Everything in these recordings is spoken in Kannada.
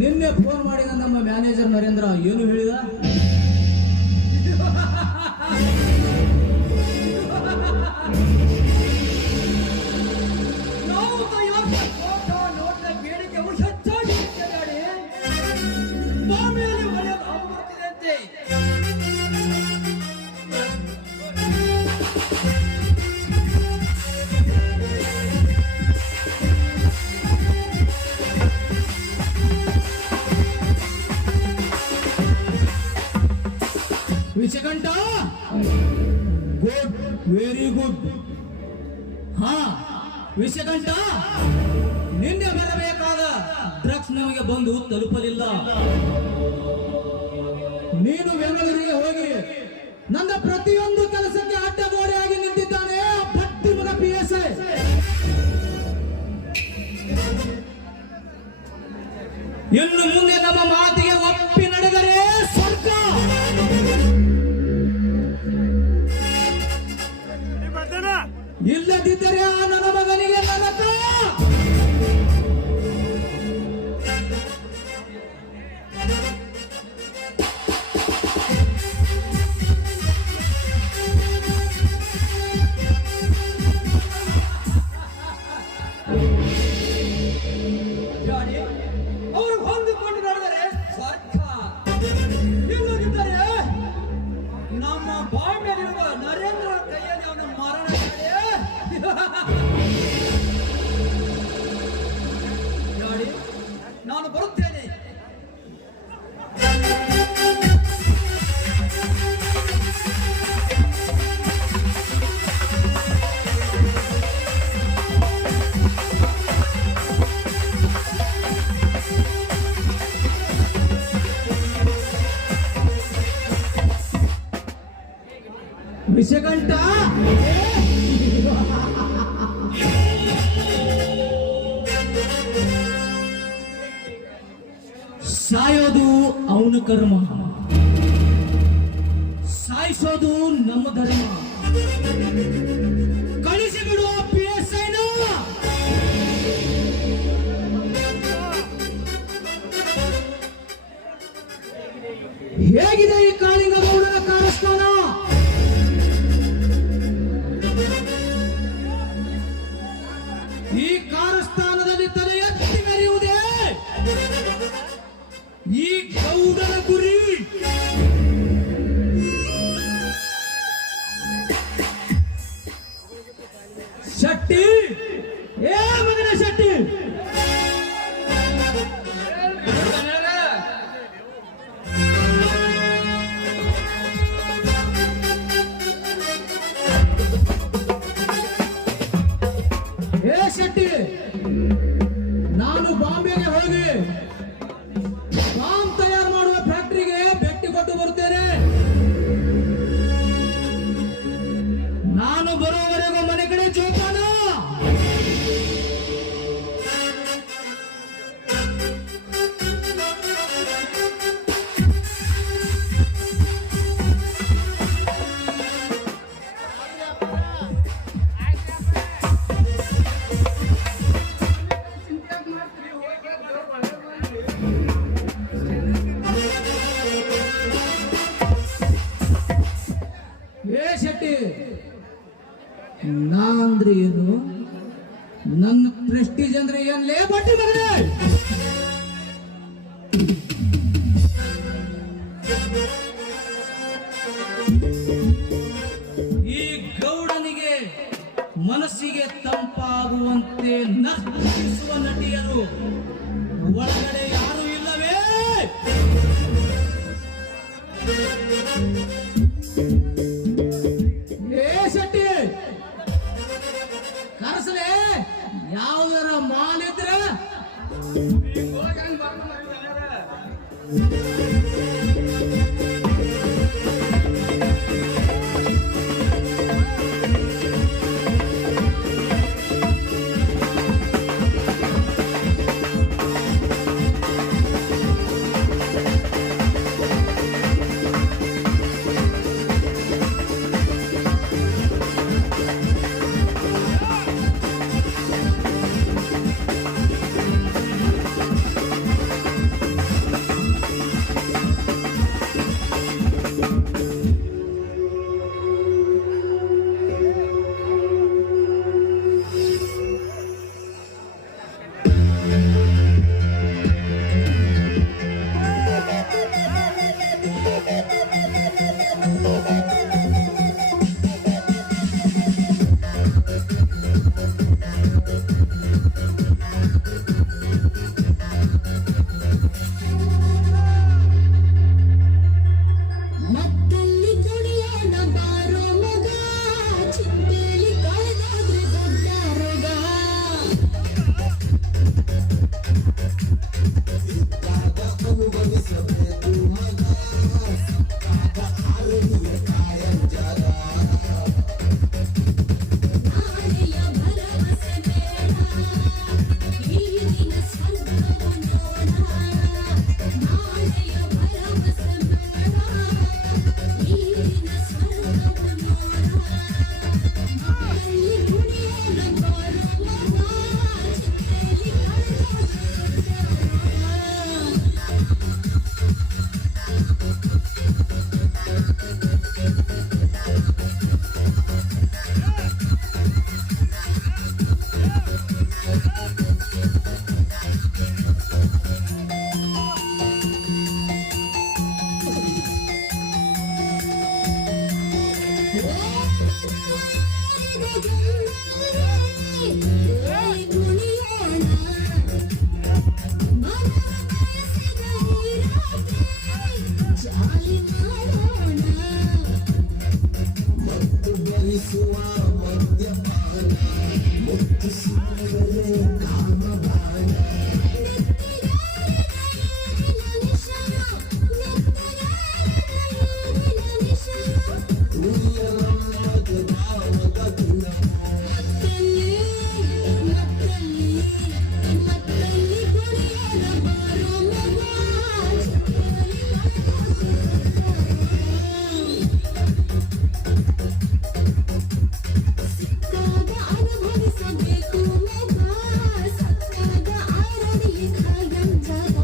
ನಿನ್ನೆ ಫೋನ್ ಮಾಡಿದ ನಮ್ಮ ಮ್ಯಾನೇಜರ್ ನರೇಂದ್ರ ಏನು ಹೇಳಿದ? Vishakantha, good, very good. ಹಾ ವಿಷಕಂಠ, ನಿನ್ನೆ ಬರಬೇಕಾದ ಡ್ರಗ್ಸ್ ನಮಗೆ ಬಂದು ತಲುಪಲಿಲ್ಲ. ನೀನು ಬೆಂಗಳೂರಿಗೆ ಹೋಗಿ ನನ್ನ ಪ್ರತಿಯೊಂದು ಕೆಲಸಕ್ಕೆ ಅಡ್ಡಗೋಡೆಯಾಗಿ ನಿಂತಿದ್ದಾನೆ ಭಟ್ಟಿ ಮಗ PSI. ಇನ್ನು ಮುಂದೆ ನಮ್ಮ ಮಾತಿಗೆ ಒಪ್ಪಿ ನಡೆದರೆ ಸ್ವರ್ಗ, ಇಲ್ಲದಿದ್ದರೆ ಆ ನನ್ನ ಮಗನಿಗೆ ನರಕ. ಅವರು ಹೊಂದಿಕೊಂಡು ನಡೆದರೆ ಸ್ವರ್ಗ, ಇಲ್ಲದಿದ್ದರೆ ನಮ್ಮ ಬಾಯಿ ಮೇಲಿರುವ ನರೇಂದ್ರ ಕೈಯಲ್ಲಿ ಅವನ ಮರಣ. ನಾನು ಬರುತ್ತೇನೆ. ವಿಷಕಂಠ, ಸಾಯೋದು ಅವನ ಕರ್ಮ, ಸಾಯಿಸೋದು ನಮ್ಮ ಧರ್ಮ. ಕಳಿಸಿ ಬಿಡುವ PSI ನ. ಹೇಗಿದೆ ಈ ಕಾಳಿಂಗ ಗೌಡನ ಕಾರಸ್ಥಾನ? ಈ ಕಾರಸ್ಥಾನದಲ್ಲಿ ತಲೆ ಎತ್ತಿ ಮೆರೆಯುವುದೇ ಈ ಗೌಡನ ಗುರಿ. ಶೆಟ್ಟಿ, ಏ ಮಗನ ಶೆಟ್ಟಿ, ಏ ಶೆಟ್ಟಿ, ನಾನು ಬಾಂಬೆಗೆ ಹೋಗಿ ಬಾಂಬ್ ತಯಾರು ಮಾಡುವ ಫ್ಯಾಕ್ಟರಿಗೆ ಭೇಟಿ ಕೊಟ್ಟು ಬರುತ್ತೇನೆ. ನಾನು ಬರುವವರೆಗೂ ಮನೆ ಕಡೆ ಜೋಪಾನ. ಶೆಟ್ಟಿ, ನಾ ಅಂದ್ರೆ ಏನು? ನನ್ನ ಪ್ರೆಸ್ಟೀಜ್ ಅಂದ್ರೆ ಏನ್ಲೇ ಬಟ್ಟಿ ಮಗನೇ? ಈ ಗೌಡನಿಗೆ ಮನಸ್ಸಿಗೆ ತಂಪಾಗುವಂತೆ ನರ್ತಿಸುವ ನಟಿಯರು ಒಳಗಡೆ ಯಾರು ಇಲ್ಲವೇ? ಶೆಟ್ಟಿ, ಕರೆಸಲೇ ಯಾವುದರ ಮಾಲಿದ್ರೆ ನಾಳೆಯ ಭರವಸೆ ಬೇಡ ಈ ದಿನ ಸ್ವರ್ಗವ ನೋಡ ನಾಳೆಯ ಭರವಸೆ ಬೇಡ ಈ ದಿನ ಸ್ವರ್ಗವ ನೋಡ ಮಕ್ಕಳಲ್ಲಿ ಕುಣಿಯಲು ಬರುವ ಚಿಂತೆಯಲ್ಲಿ ಅನುಭವಿಸಬೇಕು ಸತ್ತಾಗ ಆರಡಿ ಖಾಯಂ ಜಗ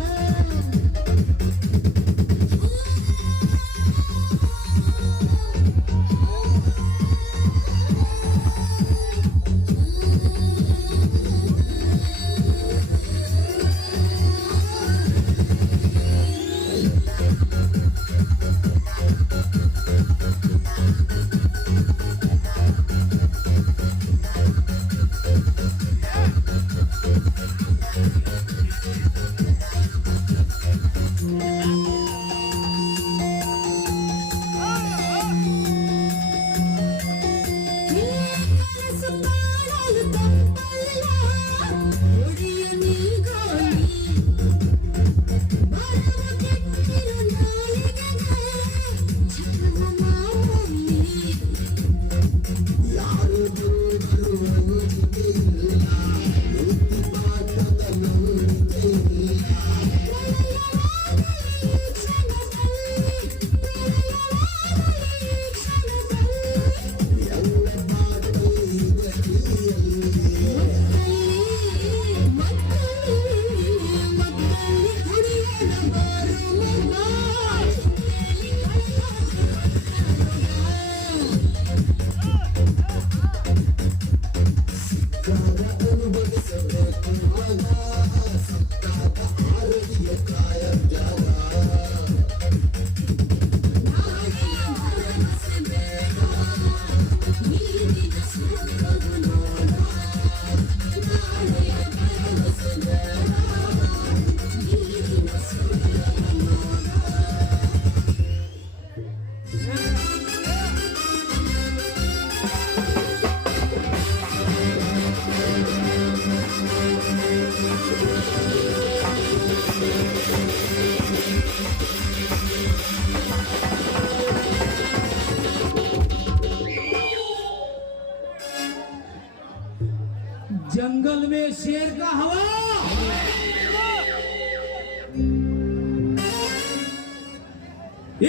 जंगल में शेर का हवा,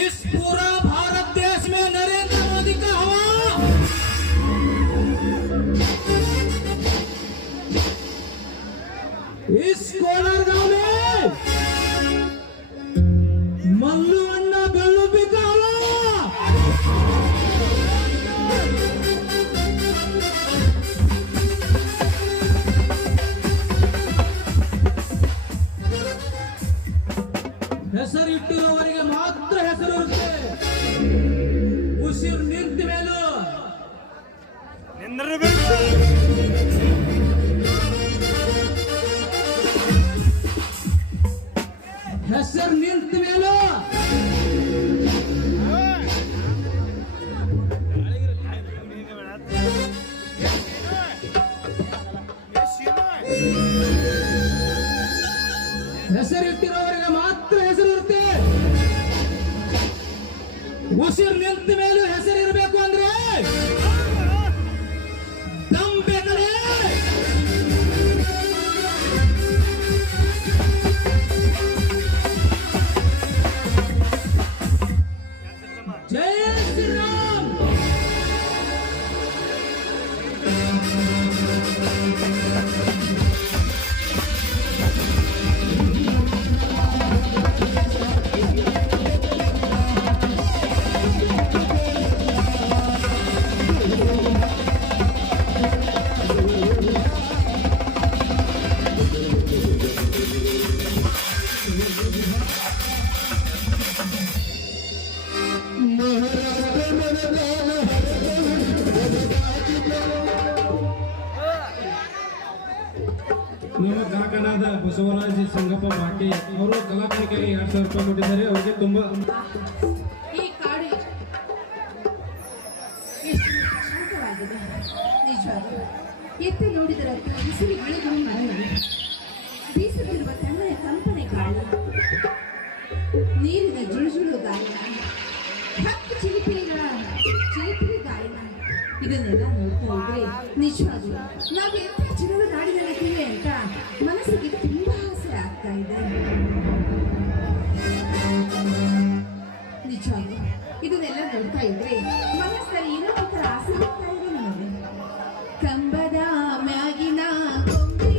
इस पूरा भारत देश में नरेंद्र मोदी का हवा। इस कोलार गांव में मल्लू अन्ना बेल्लुबी का हवा। ಹೆಸರಿಟ್ಟಿರುವವರಿಗೆ ಮಾತ್ರ ಹೆಸರು ಇರುತ್ತೆ. ಉಸಿರು ನಿಂತ ಮೇಲೂ ಹೆಸರು ನಿಂತ ಮೇಲೂ ಹೆಸರಿಟ್ಟಿರೋವರಿಗೆ ಮಾತ್ರ ಹೆಸರು ಇರುತ್ತೆ. ಉಸಿರು ನಿಂತ ಮೇಲೂ ಹೆಸರು ಇರಬೇಕು ಅಂದ್ರೆ ದಮ್ ಬೇಕಲೇ. ಜೈ ಶ್ರೀರಾಮ್. ನಮ್ಮ ಕಾಕನಾದ ಬಸವರಾಜ್ ಸಂಗಪ್ಪ ಬಾಕಿ ಅವರು ಕಲಾಕಾರಿಕೆಗೆ 2,000 ರೂಪಾಯಿ ಕೊಟ್ಟಿದ್ದಾರೆ. ಅವರಿಗೆ ತುಂಬಾ ಈ ಕಾಡು ಎಷ್ಟು ಶಾಂತವಾಗಿದೆ. ನಿಜವಾಗ್ಲೂ ಎತ್ತಿ ನೋಡಿದರೆ ಬಿಸಿಲು ಗಿಳಿಗಳು ಮರಗಳು, ಬೀಸುತ್ತಿರುವ ತಣ್ಣನೆಯ ಕಂಪನೆ ಗಾಳಿ, ನೀರಿನ ಜುಳುಜುಳು ಗಾಯನ, ಹತ್ತು ಚಿಲಿಪಿಲಿಗಳ ಚಿಲಿಪಿಲಿ ಗಾಯನ, ಇದನ್ನೆಲ್ಲ ನೋಡ್ತಾ ಇದ್ರೆ ನಿಜವಾಗ್ಲೂ ನಾವು ಎಂಥ ಚಿನ್ನದ ನಾಡಿನಲ್ಲಿದ್ದೀವಿ ಅಂತ ಮನಸ್ಸಿಗೆ ತುಂಬಾ ಆಸೆ ಆಗ್ತಾ ಇದೆ. ನಿಜವಾಗ್ಲೂ ಇದನ್ನೆಲ್ಲ ನೋಡ್ತಾ ಇದ್ರೆ ಮನಸ್ಸಲ್ಲಿ ಏನೋ ಒಂಥರ ಆಸೆ ಆಗ್ತಾ ಇದೆ ನನಗೆ. ಕಂಬದ ಮ್ಯಾಗಿನ ಗೊಂಬೆ,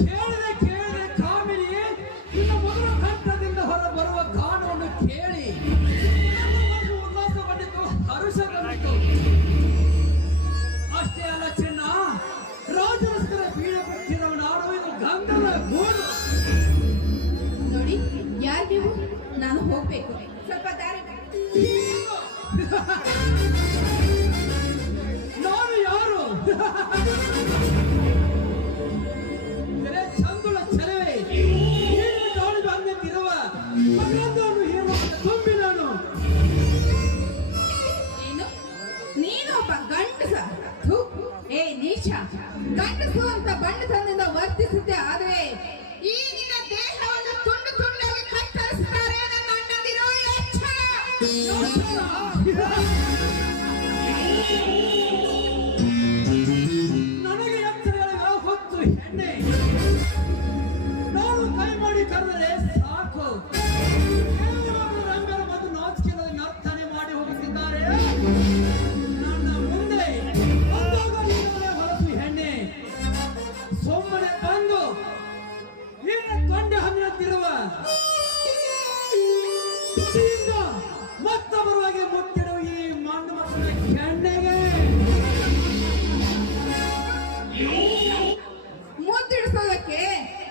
ಕೇಳಿದೆ ಕಾಮಿನಿ, ನಿನ್ನ ಮಗಳ ಕಂಠದಿಂದ ಹೊರಬರುವ ಗಾನವನ್ನು ಕೇಳಿ ನನ್ನ ಮನಸ್ಸು ಉಲ್ಲಾಸಗೊಂಡಿತು, ಹರುಷಗೊಂಡಿತು. ಅಷ್ಟೇ ಅಲ್ಲ ಚಿನ್ನ, ರಾಜರಸ್ಕರ ಬೀಳ ಬಿಟ್ಟಿರವನಾಡುವ ಇದು ಗಂಧರ್ವ ಗೋಡು. ನೋಡಿ ಯಾರು ನೀವು? ನಾನು ಹೋಗ್ಬೇಕು, ಸ್ವಲ್ಪ ದಾರಿ ಬಿಡಿ. ನಾನು ಯಾರು? ಬೇರೆ ಚಂದುಳ ಚೆಲುವೆ, ನೀನು ನೋಡಿದ ಅಂದಿರುವ ಮಗನನ್ನು ಹೇಳುವ ತುಂಬಿ ನಾನು. ಏನು? ನೀನು ಒಬ್ಬ ಗಂಡಸ? ಥು, ಏ ನೀಚ, ಗಂಡಸು ಅಂತ ಬಂಡತನದಿಂದ ವರ್ತಿಸುತ್ತೆ. ಆದರೆ ಈ ನಿನ್ನ ದೇಹವನ್ನು ತುಂಡು ತುಂಡಾಗಿ ಕತ್ತರಿಸುತ್ತಾರೆ ನನ್ನ ಅಣ್ಣಂದಿರು ಎಚ್ಚರ. ನನಗೆ ಎಚ್ಚರಗಳ ಹೊತ್ತು ಹೆಣ್ಣೆ, ನಾನು ಕೈ ಮಾಡಿ ಕರೆದರೆ ಸಾಕು. ಕೆಲವರು ರಂಗರ ಮತ್ತು ನಾಚಿಕೆಯ ನರ್ತನೆ ಮಾಡಿ ಹೋಗುತ್ತಿದ್ದಾರೆ. ನನ್ನ ಮುಂದೆ ಬಂದಾಗ ನೀನೇ ಹೊರತು ಹೆಣ್ಣೆ, ಸುಮ್ಮನೆ ಬಂದು ನಿನ್ನ ತೊಂಡೆ ಹಣ್ಣಿನಂತಿರುವ ತುಟಿಯಿಂದ ಮತ್ತೊಬ್ಬರೊಳಗೆ ಮುತ್ತಿಡುವ ಈ ಮಣ್ಣು ಮಕ್ಕಳ ಕೆಂಡೆಗೆ ಮುದ್ದಿಡಿಸೋದಕ್ಕೆ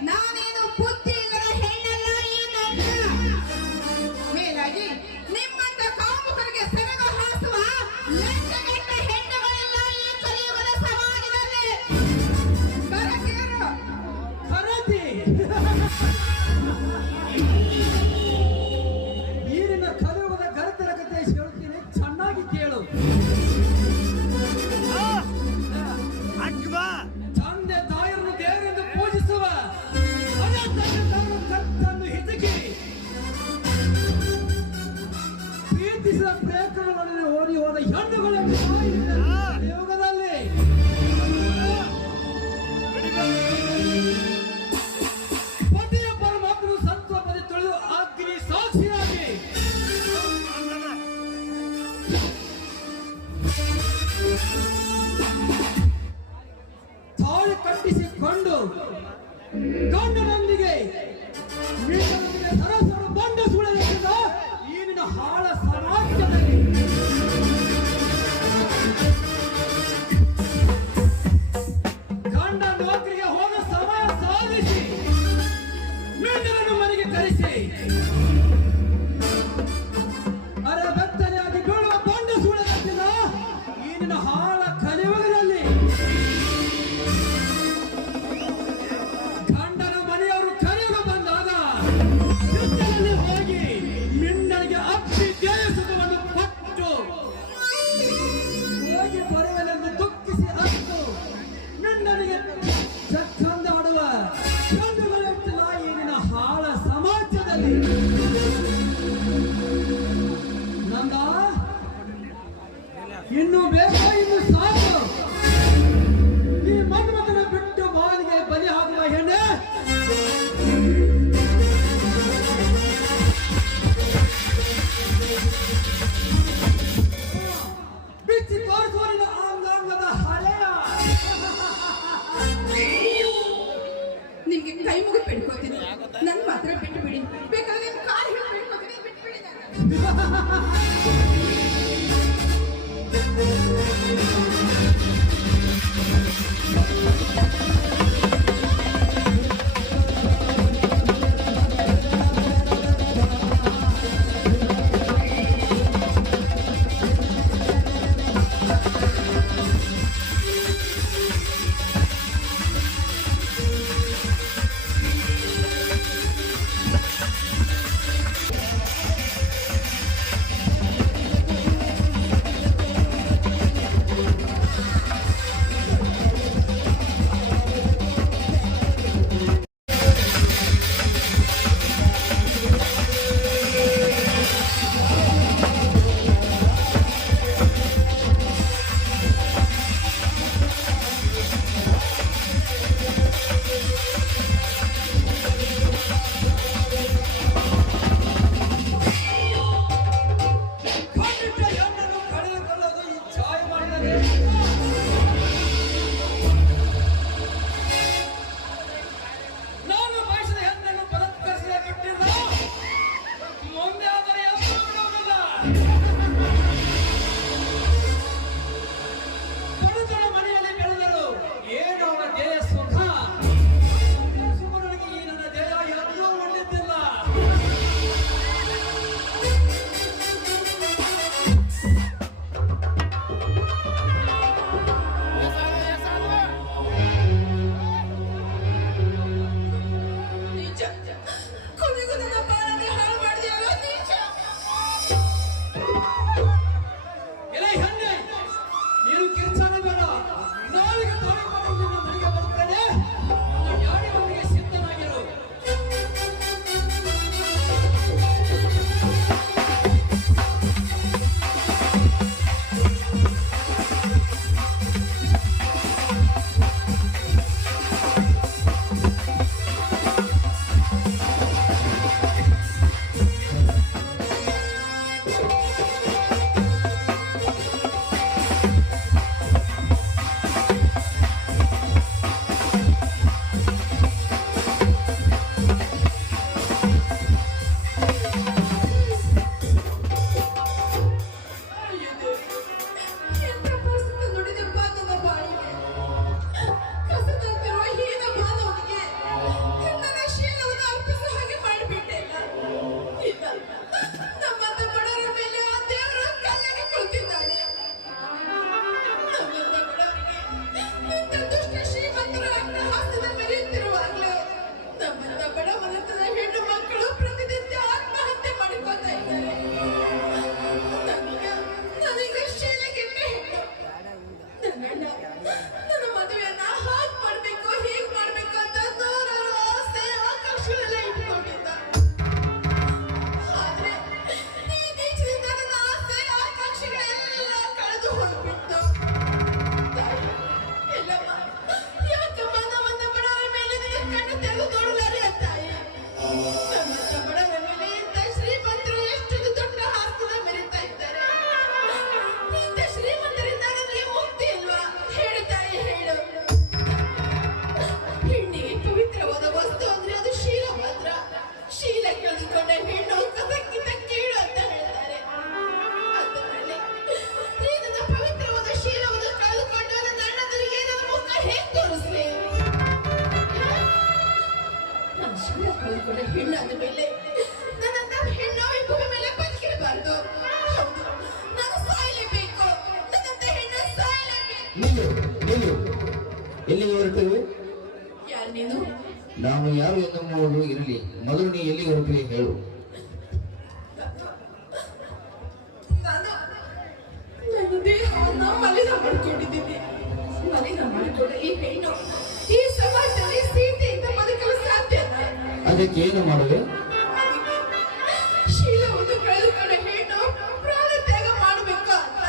ನಾನೇನು ಬುದ್ಧಿ ಇಲ್ಲದ ಹೆಣ್ಣಲ್ಲ ಈ ಗಂಡ. ಮೇಲಾಗಿ ನಿಮ್ಮಂತ ಕಾಮುಕರಿಗೆ ಸೆರಗ ಹಾಸುವ ಲಂಚಗೆಟ್ಟ ಹೆಣ್ಣುಗಳೆಲ್ಲ ಈ ಕಲಿಯುಗದ ಸಮಾಜದಲ್ಲಿ ಕರಕೇರು. ಖರತಿ ಈರಿನ ಕಲಿಯುಗದ ಗರತರ ಕಥೆ ಹೇಳ್ತೀನಿ, ಚೆನ್ನಾಗಿ ಕೇಳು. ತಂದೆ ತಾಯಿಯನ್ನು ದೇವರೆಂದು ಪೂಜಿಸುವ ಅದೇ ತಂದೆ ತಾಯಿಯ ಕತ್ತನ್ನು ಹಿತಕಿ ಪ್ರೀತಿಸಿದ ಪ್ರೇಮಗಳನ್ನು ಓಡಿ ಹೋದ ಹೆಣ್ಣುಗಳನ್ನು ಯೋಗದಲ್ಲಿ ಪತಿಯ ಪರಮಾತ್ಮನು ಸತ್ವಪದಿ ತೊಳೆದು ಅಗ್ನಿ ಸಾಕ್ಷಿಯಾಗಿ ತಾಳಿ ಕಟ್ಟಿಸಿಕೊಂಡು ಗಂಡನೊಂದಿಗೆ ಮೀನೊಂದಿಗೆ ಸರಸರ ಬಂಡ ಸುಳಲಿಸಿದ ಈಗಿನ ಹಾಳ ಸಮಾಜದಲ್ಲಿ ಗಂಡ ನೌಕರಿಗೆ ಹೋದ ಸಮಯ ಸಾಧಿಸಿ ಮೀನನ್ನು ಮನೆಗೆ ಕರೆಸಿ ಅರೆಬೆತ್ತನೆಯಾಗಿ ಬೀಳುವ ಬಂಡ ಸುಳಲಿಸಿದ ಈಗಿನ ಹಾಳ ಕಲಿಯುಗದಲ್ಲಿ ಗಂಡನ ಮನೆಯವರು ಕರೆಯಲು ಬಂದಾಗ ಯುದ್ಧದಲ್ಲಿ ಹೋಗಿ ಮಿನ್ನನಿಗೆ ಅಪ್ಪಿ ದೇಶವನ್ನು ಕೊಟ್ಟು ಹೋಗಿ ಬರುವನೆಂದು ದುಃಖಿಸಿ ಅತ್ತು ಮಿನ್ನನಿಗೆ ಚಕ್ಕಂದಾಡುವ ಗಂಡುಗಳಿರ್ತಿಲ್ಲ ಈಗಿನ ಹಾಳ ಸಮಾಜದಲ್ಲಿ. ನಂದ ಇನ್ನು ಬೇಕಾ, ಇನ್ನು ಸಾಕು. ಈ ಮನ್ಮಥನ ಬಿಟ್ಟು ಮಾಲಿಗೆ ಬಲಿ ಆಗುವ ಹೆಣ್ಣೆ ಬಿಚ್ಚಿ ತೋರಿಸುವ ಅಂಗಾಂಗದ ಹಳೆಯ ನಿಮ್ಗೆ ಕೈ ಮುಗಿದು ಬಿಡ್ಕೋತೀನಿ, ನನ್ ಮಾತ್ರ ಬಿಟ್ಟು ಬಿಡಿ. ಬೇಕಾದ್ರೆ ನಿಮ್ ಕಾಲು ಹಿಡಿದು ಬಿಡ್ಕೋತೀನಿ, ಬಿಟ್ಬಿಡಿ ನನ್ನ. ಯಾರು ಎನ್ನುವುದು ಇರಲಿ, ಮೊದಲು ನೀ ಎಲ್ಲಿ ಹೊರಟಿದೆ ಹೇಳು. ನಾನು ನನ್ನ ದೇಹವನ್ನ ಮಲಿನ ಮಾಡ್ಕೊಂಡಿದ್ದೀನಿ. ಮಲಿನ ಮಾಡಿಕೊಂಡ ಈ ಹೆಣ್ಣು ಈ ಸಮಾಜದಲ್ಲಿ ಸೀತೆಯಿಂದ ಬದುಕಲು ಸಾಧ್ಯನಾ? ಅದಕ್ಕೆ ಏನು ಮಾಡುವೆ? ಅದಕ್ಕೆ ಶೀಲವನ್ನು ಕಳೆದುಕೊಂಡ ಹೆಣ್ಣು ಪ್ರಾಣ ತ್ಯಾಗ ಮಾಡಬೇಕು ಅಂತ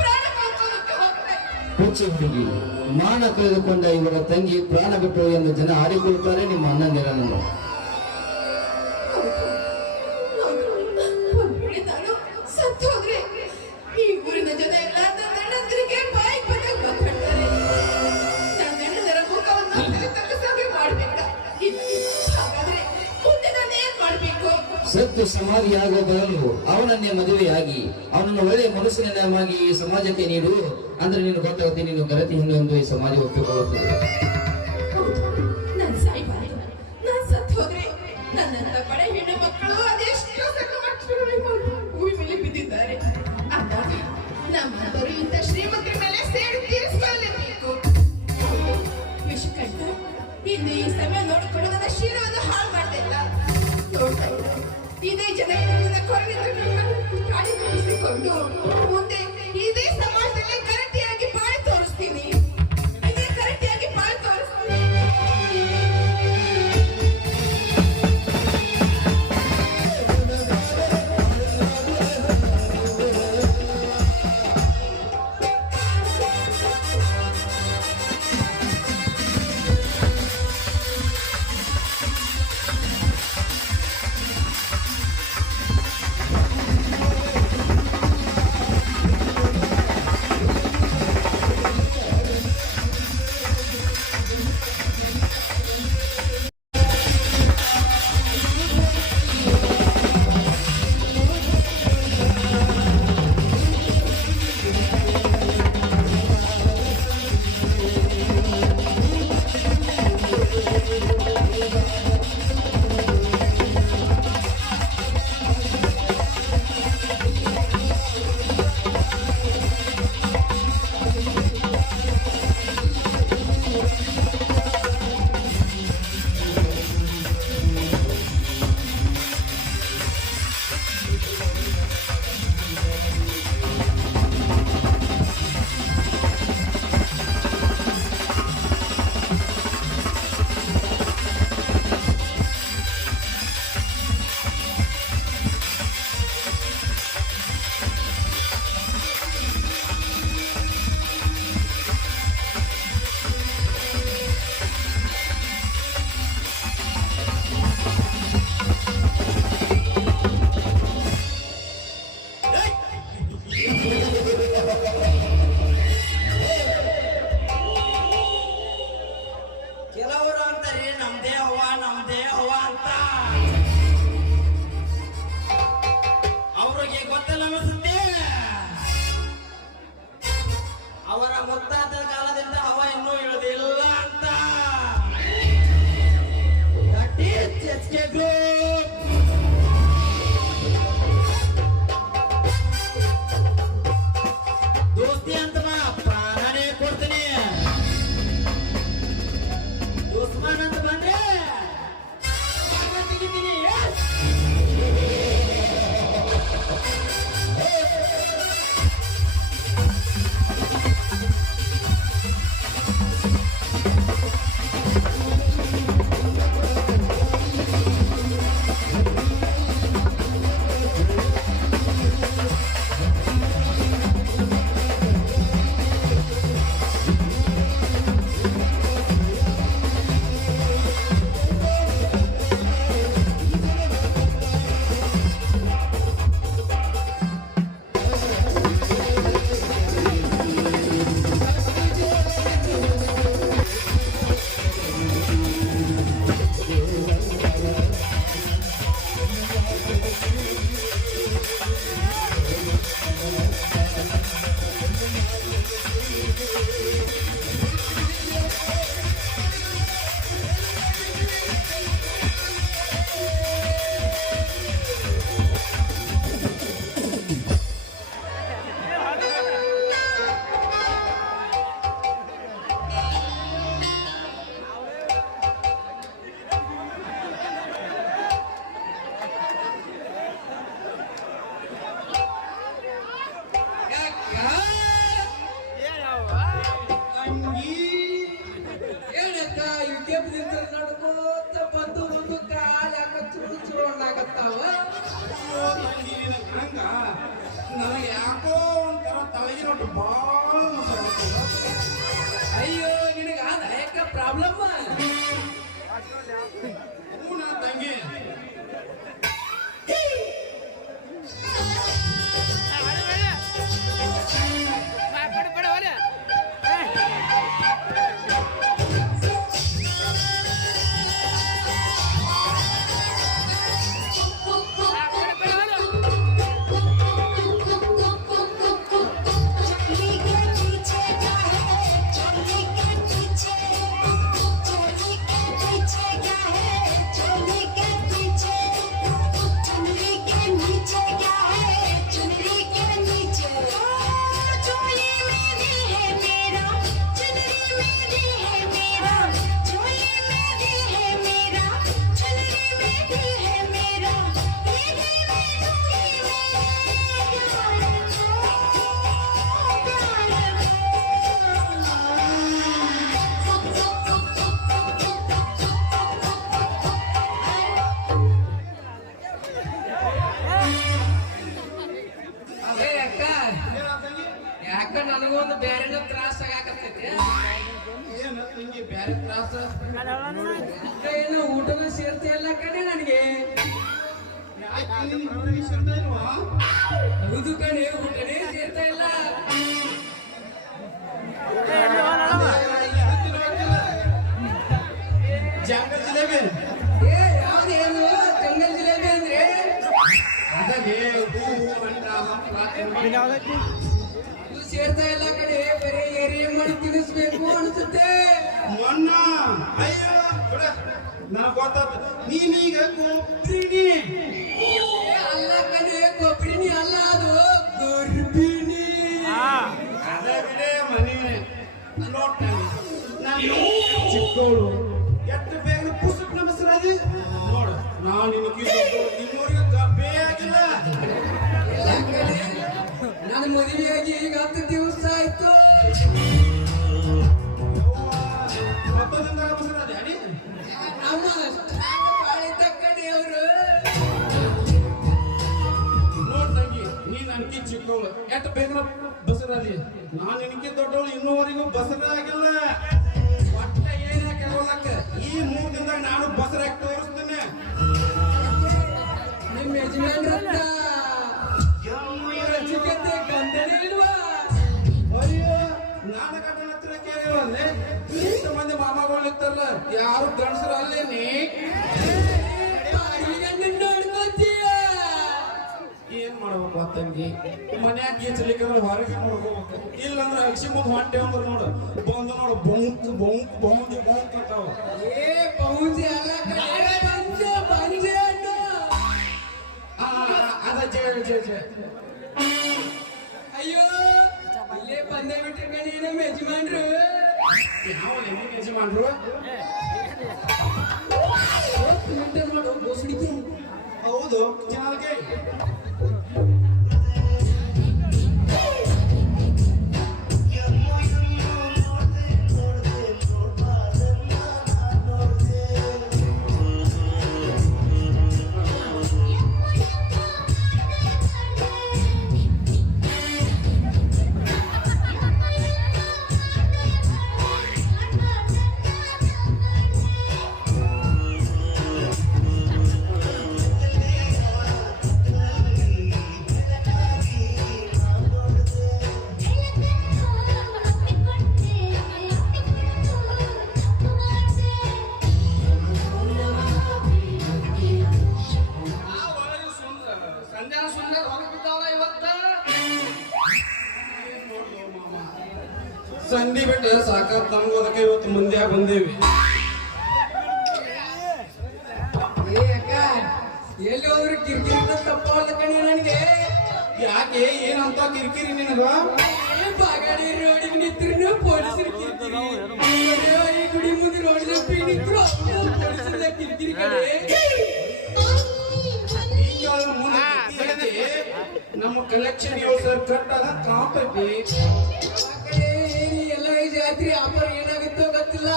ಪ್ರಾಣ ಕಳ್ಕೊಳ್ಳೋಕೆ ಹೋಗ್ತಾ ಇದ್ದೀನಿ. ಹುಚ್ಚಿ ಹುಡುಗಿ, ಮಾನ ಕಳೆದುಕೊಂಡ ಇವರ ತಂಗಿ ಪ್ರಾಣ ಬಿಟ್ಟು ಎಂದು ಜನ ಆಡಿಕೊಳ್ಳುತ್ತಾರೆ ನಿಮ್ಮ ಅಣ್ಣಂದಿರನ್ನು. ಒಂದ್ ವೇಳೆ ನಾನು ಸತ್ತು ಹೋದ್ರೆ ಈ ಊರಿನ ಜನ ಎಲ್ಲ ನನ್ನ ಅಣ್ಣಂದಿರಿಗೆ ಬಾಯಿಗೆ ಬಂದಾಗ ಮಾತಾಡ್ತಾರೆ. ನನ್ನ ಅಣ್ಣಂದಿರ ಮುಖವನ್ನು ತಗ್ಗಿಸಾಗೆ ಮಾಡ್ಬೇಕಾ? ಹಾಗಾದ್ರೆ ಮುಂದೆ ನಾನು ಏನ್ ಮಾಡ್ಬೇಕು? ಸತ್ತು ಸಮಾಧಿಯಾಗುವ ಬದಲು ಅವನನ್ನೇ ಮದುವೆಯಾಗಿ ಅವನನ್ನು ಒಳ್ಳೆಯ ಮನಸ್ಸಿನವಾಗಿ ಈ ಸಮಾಜಕ್ಕೆ ನೀಡು. ಅಂದ್ರೆ ನೀನು ಗೊತ್ತಾಗುತ್ತೆ, ನೀನು ಗರತಿ ಹಿಂದೆ ಎಂದು ಈ ಸಮಾಜ ಒಪ್ಪಿಕೊಳ್ಳುತ್ತದೆ. ಹೌದು, ನಾನು ಸಾಯ್ಬಾರ್ದು. ನಾನು ಸತ್ತು ಹೋದ್ರೆ ನನ್ನಂತ ಬಡ ಹೆಣ್ಣು ಮಕ್ಕಳು ಅದೆಷ್ಟೋ ಸಣ್ಣ ಮಕ್ಕಳು ಭೂಮಿ ಮೇಲೆ ಬಿದ್ದಿದ್ದಾರೆ. ಅಂದಾಗ ನಮ್ಮಂತವರು ಇಂಥ ಶ್ರೀಮಂತರ ಮೇಲೆ ಸೇಡು ತೀರಿಸಲೇಬೇಕು. ವಿಷಕಂಠ ಇಂದು ಈ ಸಮಯ ನೋಡಿಕೊಂಡು ನನ್ನ ಶೀಲವನ್ನು ಹಾಳು ಮಾಡ್ತಿಲ್ಲ. ನೋಡ್ತಾ ಇದ್ದ ಇದೇ ಜನ ನನ್ನ ಕೊರಗಿಕೊಂಡು ಕಾಡಿ ಕಳಿಸಿಕೊಂಡು ಮುಂದೆ ಇದೇ ಸಮಾಜದಲ್ಲಿ ಗರತಿಯಾಗಿ ಬಾಳಿ ತೋರಿಸ್ತೀನಿ. ಇದೇ ಗರತಿಯಾಗಿ ಬಾಳಿ ತೋರಿಸ್ತೀನಿ. ಮಸಾಗಿ ನೋಡ್ರಿ ಭಾಳ ಮಸಾಲೆ ಅಯ್ಯೋ ನಿನಗೆ ಆದ ಯಾಕ ಪ್ರಾಬ್ಲಮ್ ಹ್ಞೂ ನಾ ತಂಗಿ चोली के पीछे क्या है चोली के पीछे क्या है चोली के पीछे चुनरी के नीचे क्या है चुनरी के नीचे चोली में भी है मेरा चुनरी में भी है मेरा चोली में भी है मेरा चुनरी में भी है मेरा ये भी मैं दूंगी ಅದೇ ಅಕ್ಕ ಯಾಕ ನನಗೊಂದು ಬೇರೆನ ತ್ರಾಸ ಆಗಾಕತ್ತೈತಿ ಏನು ತಂಗಿ ಬ್ಯಾರೆ ತ್ರಾಸ ಏನು ಊಟನ ಸೇರ್ತಾ ಇಲ್ಲ ಕಣೆ ನನಗೆ ಯಾಕೆ ನಿನ್ನ ಹುಡುಗಿ ಸಿಗ್ತಾ ಇಲ್ವಾ ಹೌದು ಕಣೆ ಊಟನೇ ಸೇರ್ತಾ ಇಲ್ಲ ಜಾಂಗಲ್ ಜಿಲೇಬಿ ಏ ಯಾವ್ದೇನು ಜಂಗಲ್ ಜಿಲೇಬಿ ಅಂದ್ರೆ ಅದೇ ಹೂ ಅಂಡ ಹಂಪಲ ತಿನ್ಬೇಕು. ಇದು ಸೇರ್ತಾ ಇಲ್ಲ ಕಣೆ ಬರೀ ಎರಿ ಮಾಡಿ ತಿನ್ನಿಸ್ಬೇಕು ಅನ್ಸುತ್ತೆ ಮೊನ್ನ ಅಯ್ಯೋ ಬಿಡ ನನಗೆ ಗೊತ್ತಾದ ನೀನೀಗ ಕೊಬ್ರಿನಿ ಏ, ಅಲ್ಲ ಕಣೆ ಕೊಬ್ಬರಿನಿ ಅಲ್ಲ ಅದು ಗರ್ಭಿಣಿ ಅದೇ ಬಿಡೇ ಮನೆ ನೋಡ್ ನಾನು ಚಿಕ್ಕವಳು ಎಷ್ಟು ಬೇಗ ಪುಸ್ತಕ ನಮಸ್ರಾದಿ ನೋಡು ನಾನು ನಿನಗೆ ನಿನ್ನೂರಿಗೆ ಗಬ್ಬೇ ಆಗಿಲ್ಲ ಇಲ್ಲ ಕಣೆ ನನ್ನ ಮದುವೆಯಾಗಿ ಈಗ 10 ದಿವಸ ಆಯ್ತು ಮತ್ತೊಂದಾಗ ನಮಸ್ರಾದಿ ಅಡಿ ನಮ್ಮ ಬಾಳೆ ತಕ್ಕಣಿ ಅವರು ನೋಡ್ ತಂಗಿ ನೀ ನನಗೆ ಚಿಕ್ಕವಳು ಎಷ್ಟು ಬೇಗ ಬಸರಾದಿ ನಾನು ನಿನಗೆ ದೊಡ್ಡವಳು ಇನ್ನೂವರೆಗೂ ಬಸರ ಆಗಿಲ್ಲ ಒಟ್ಟ ಏನಾಕೆ ಆಗೋಲ್ಲಕ್ಕ ಈ 3 ದಿನದಾಗ ನಾನು ಬಸರಾಗಿ ತೋರಿಸ್ತೇನೆ ನಿಮ್ಮ ಯಜಮಾನ್ರತ್ತ ರಚಿಕತೆ ಗಂಧನೇ ಇಲ್ವಾ ಅಯ್ಯೋ ನಾನು ಗಂಡನ ಹತ್ರ ಕೇಳಿವಲ್ಲೇ ಎಷ್ಟು ಮಂದಿ ಮಾಮಗಳು ಇರ್ತಾರಲ್ಲ ಯಾರು ಗಂಡಸರು ಅಲ್ಲೇನಿ ಬಾಡಿಗೆ ನೋಡ್ಕೋತೀಯ ಏನ್ ಮಾಡ್ಬೇಕು ತಂಗಿ ಮನ್ಯಾಗ ಗೀಚಲಿಕ್ಕಂದ್ರೆ ಹೊರಗೆ ನೋಡ್ಕೋಬೇಕು ಇಲ್ಲಂದ್ರೆ ಅಕ್ಷಿ ಮುಂದೆ ಹೊಂಟೆ ಅಂದ್ರೆ ನೋಡು ಬಂದು ನೋಡು ಬೌಂಕ್ ಬೌಂಕ್ ಬೌಂಕ್ ಬೌಂಕ್ ಅಂತಾವ ಏ ಪೌಂಜಿ ಅಲ್ಲ ಕಣೆ ಬಂಜೆ ಬಂಜೆ ಅನ್ನು ಅದ ಜೇ ಜೇ ಜೇ ಅಯ್ಯೋ ಇಲ್ಲೇ ಬಂದೇ ಬಿಟ್ರೆ ಕಣೆ ನಮ್ಮ ಯಜಮಾನ್ರು ಯಾವ ನಿನ್ನ ಯಜಮಾನ್ರು ಫಿಲ್ಟರ್ ಮಾಡು ಬೋಸಡಿಕೆ ಹೌದು ಚೆನ್ನಾಗಿ ಸಂಧ್ಯಾನ ಸುಂದರ ಹೊರಗೆ ಬಿದ್ದಾವಲ್ಲ ಇವತ್ತ ಸಂಧಿ ಬಿಟ್ಟು ಸಾಕಾತ್ ನಮ್ಗೆ ಅದಕ್ಕೆ ಇವತ್ತು ಮುಂದೆ ಬಂದೇವಿ ಏ ಅಕ್ಕ ಎಲ್ಲಿ ಹೋದ್ರು ಕಿರಿಕಿರಿ ತಪ್ಪಲ್ಲ ಕಣೆ ನನಗೆ ಯಾಕೆ ಏನಂತ ಕಿರಿಕಿರಿ ನಿನಗ ಬಾಗಾಡಿ ರೋಡಿಗೆ ನಿಂತ್ರು ಪೊಲೀಸರು ಕಿರಿಕಿರಿ ಈ ಗುಡಿ ಮುಂದೆ ರೋಡಿನ ನಿಂತ್ರು ಪೊಲೀಸರ ಕಿರಿಕಿರಿ ಕಡೆ ಈಗ ಮುಂದೆ ಕಿರಿಕಿರಿ ನಮ್ಮ ಕಲೆಕ್ಷನ್ ಸರ್ ಕಟ್ ಅದ ಕಾಂಪಿ ಎಲ್ಲ ಈ ಜಾತ್ರೆ ವ್ಯಾಪಾರ ಏನಾಗುತ್ತೋ ಗೊತ್ತಿಲ್ಲ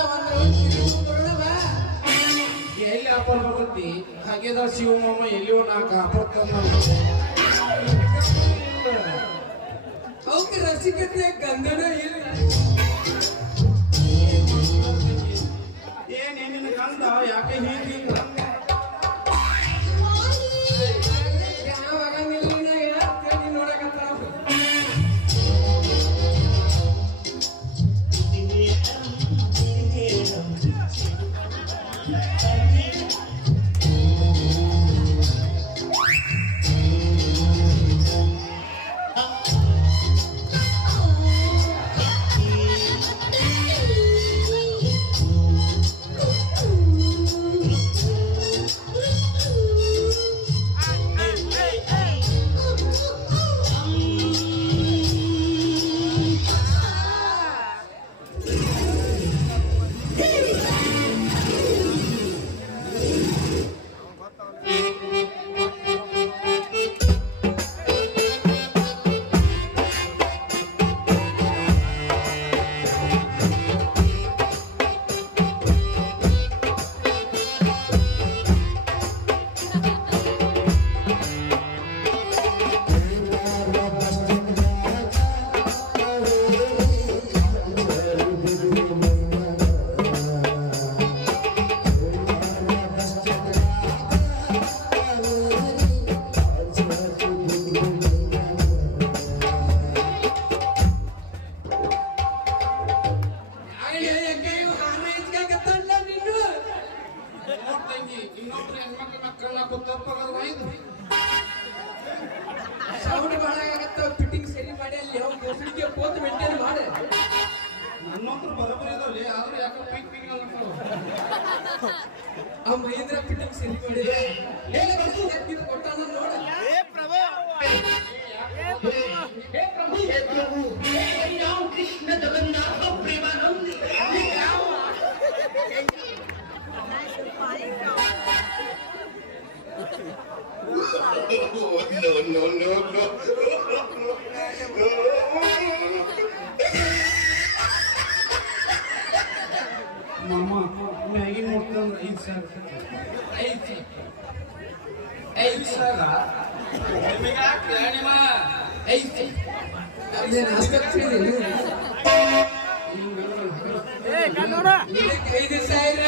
ಎಲ್ಲಿ ಆಪರ್ ಬರ್ತೈತಿ ಹಾಗೆದ ಶಿವಮಾಮ ಎಲ್ಲಿಯೋ ನಾಲ್ಕು ಆಪರ್ ತಂದ ಅವಕ್ಕೆ ರಸಿಕತೆ ಗಂಧನ ಇಲ್ಲ. ಏನೇನಿನ ಗಂಧ ಯಾಕೆ ಹೀಗಿಲ್ಲ ಆಗಂಗಿಲ್ಲ ಹೇಳಿ ನೋಡಕತ್ತಾರ. ತಂಗಿ ಇನ್ನೊಬ್ರು ಹೆಣ್ಮಕ್ಳ ಮಕ್ಕಳನ್ನ ತಪ್ಪಾಗಲ್ವಾ ಇದು ಸೌಂಡ್ ಭಾಳ ಆಗತ್ತ. ಫಿಟ್ಟಿಂಗ್ ಸರಿ ಮಾಡಿ ಅಲ್ಲಿ ಅವ್ರ ಮೊಸಳಿಗೆ ಪೋತ್ ಮೇಂಟೈನ್ ಮಾಡಿ. ನನ್ನೊಬ್ರು ಬರೋಬ್ಬರಿ ಇದಾವಲ್ಲಿ ಆದ್ರೂ ಯಾಕೋ ಪೀಕ್ ಪೀಕ್ ಆ ಮಹೇಂದ್ರ ಫಿಟ್ಟಿಂಗ್ ಸರಿ ಮಾಡಿ ಹೇಳಿ ಕೊಟ್ಟಾನ ನೋಡ. ಮಾಮ ಮ್ಯಾಗಿ ನೋಡ್ತಂದ್ರೆ 5 ಸಾವಿರ ನಿಮಗೆ ಹಾಕ್ಲಾ ನಿಮ್ಮ 5 ಸಾವಿರ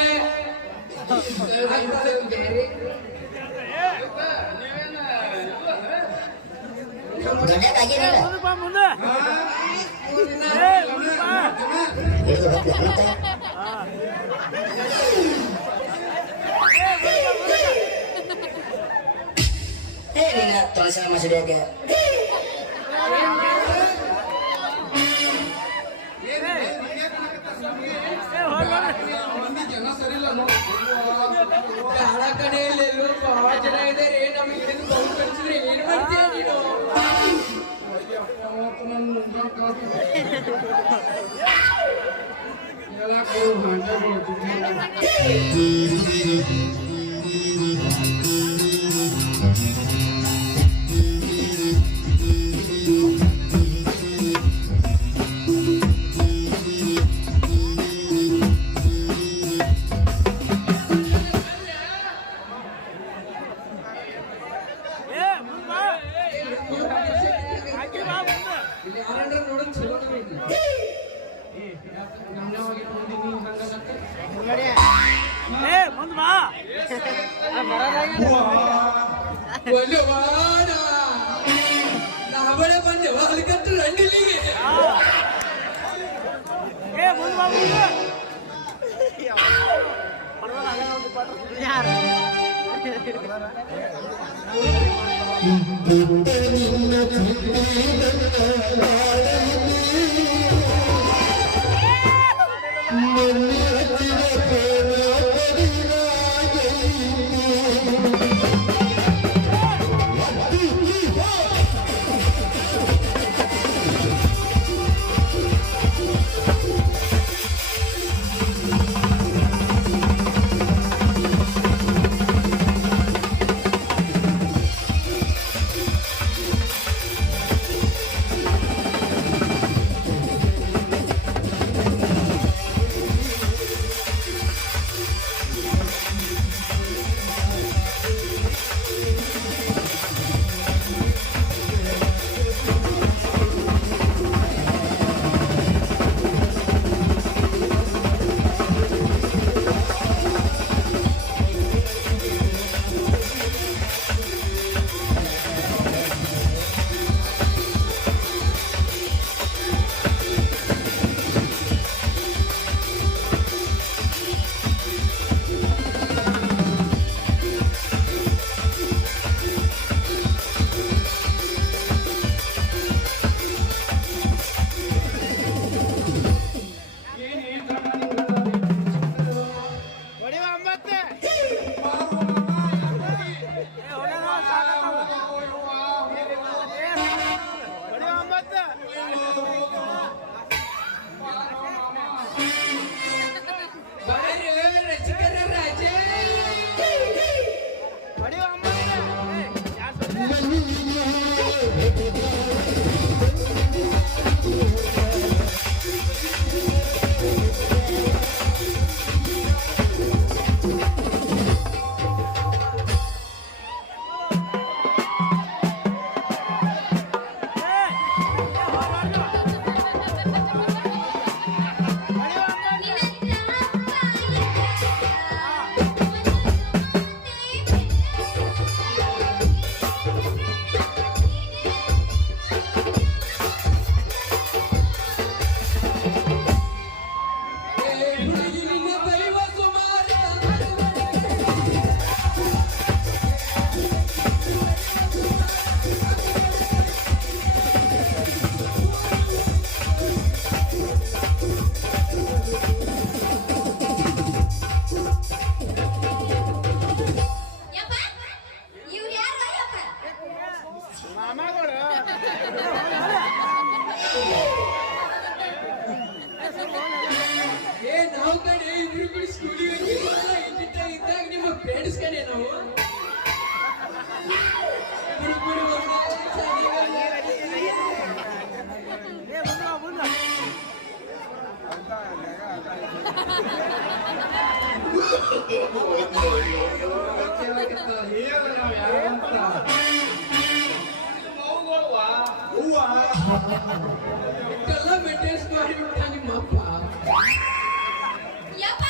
ತುಳಸಿ ಮಸಡಿಯಾಗೆ ಜನ ಸರಿ ಇಲ್ಲ ಕಾಳ ಕಡೆಯಲ್ಲಿ ಎಲ್ಲರೂ ಬಹಳ ಜನ ಇದ್ದಾರೆ. ನಮಗೆ ಹಿಡಿದು ಬಹು ಕಳಿಸಿದ್ರೆ ಏನ್ ಮಾಡ್ತೀಯ ನೀನು? ಇಲ್ಲಿ ಯಾರಂದ್ರೆ ನೋಡೋದು ಚಲೋ ನಮಗೆ. ಒಲವಾಡ ನಾವಳೆ ಬಂದೆ ವಾಲ್ಕಟ್ಟು ರಂಡಿಲಿಗೆ ಏ ನಾವು ಕಡೆ ಇಬ್ರು ಕೂಡ ಸ್ಕೂಲಿಗೆ ಇದ್ದಾಗ ನಿಮ್ಮ ಫ್ರೆಂಡ್ಸ್ ಕಡೆ ನಾವು ಇಬ್ರು ಕೂಡ ಎಲ್ಲ ಮೇಂಟೆನ್ಸ್ ಮಾಡಿಬಿಟ್ಟ ನಿಮ್ಮಪ್ಪ ಯಪ್ಪ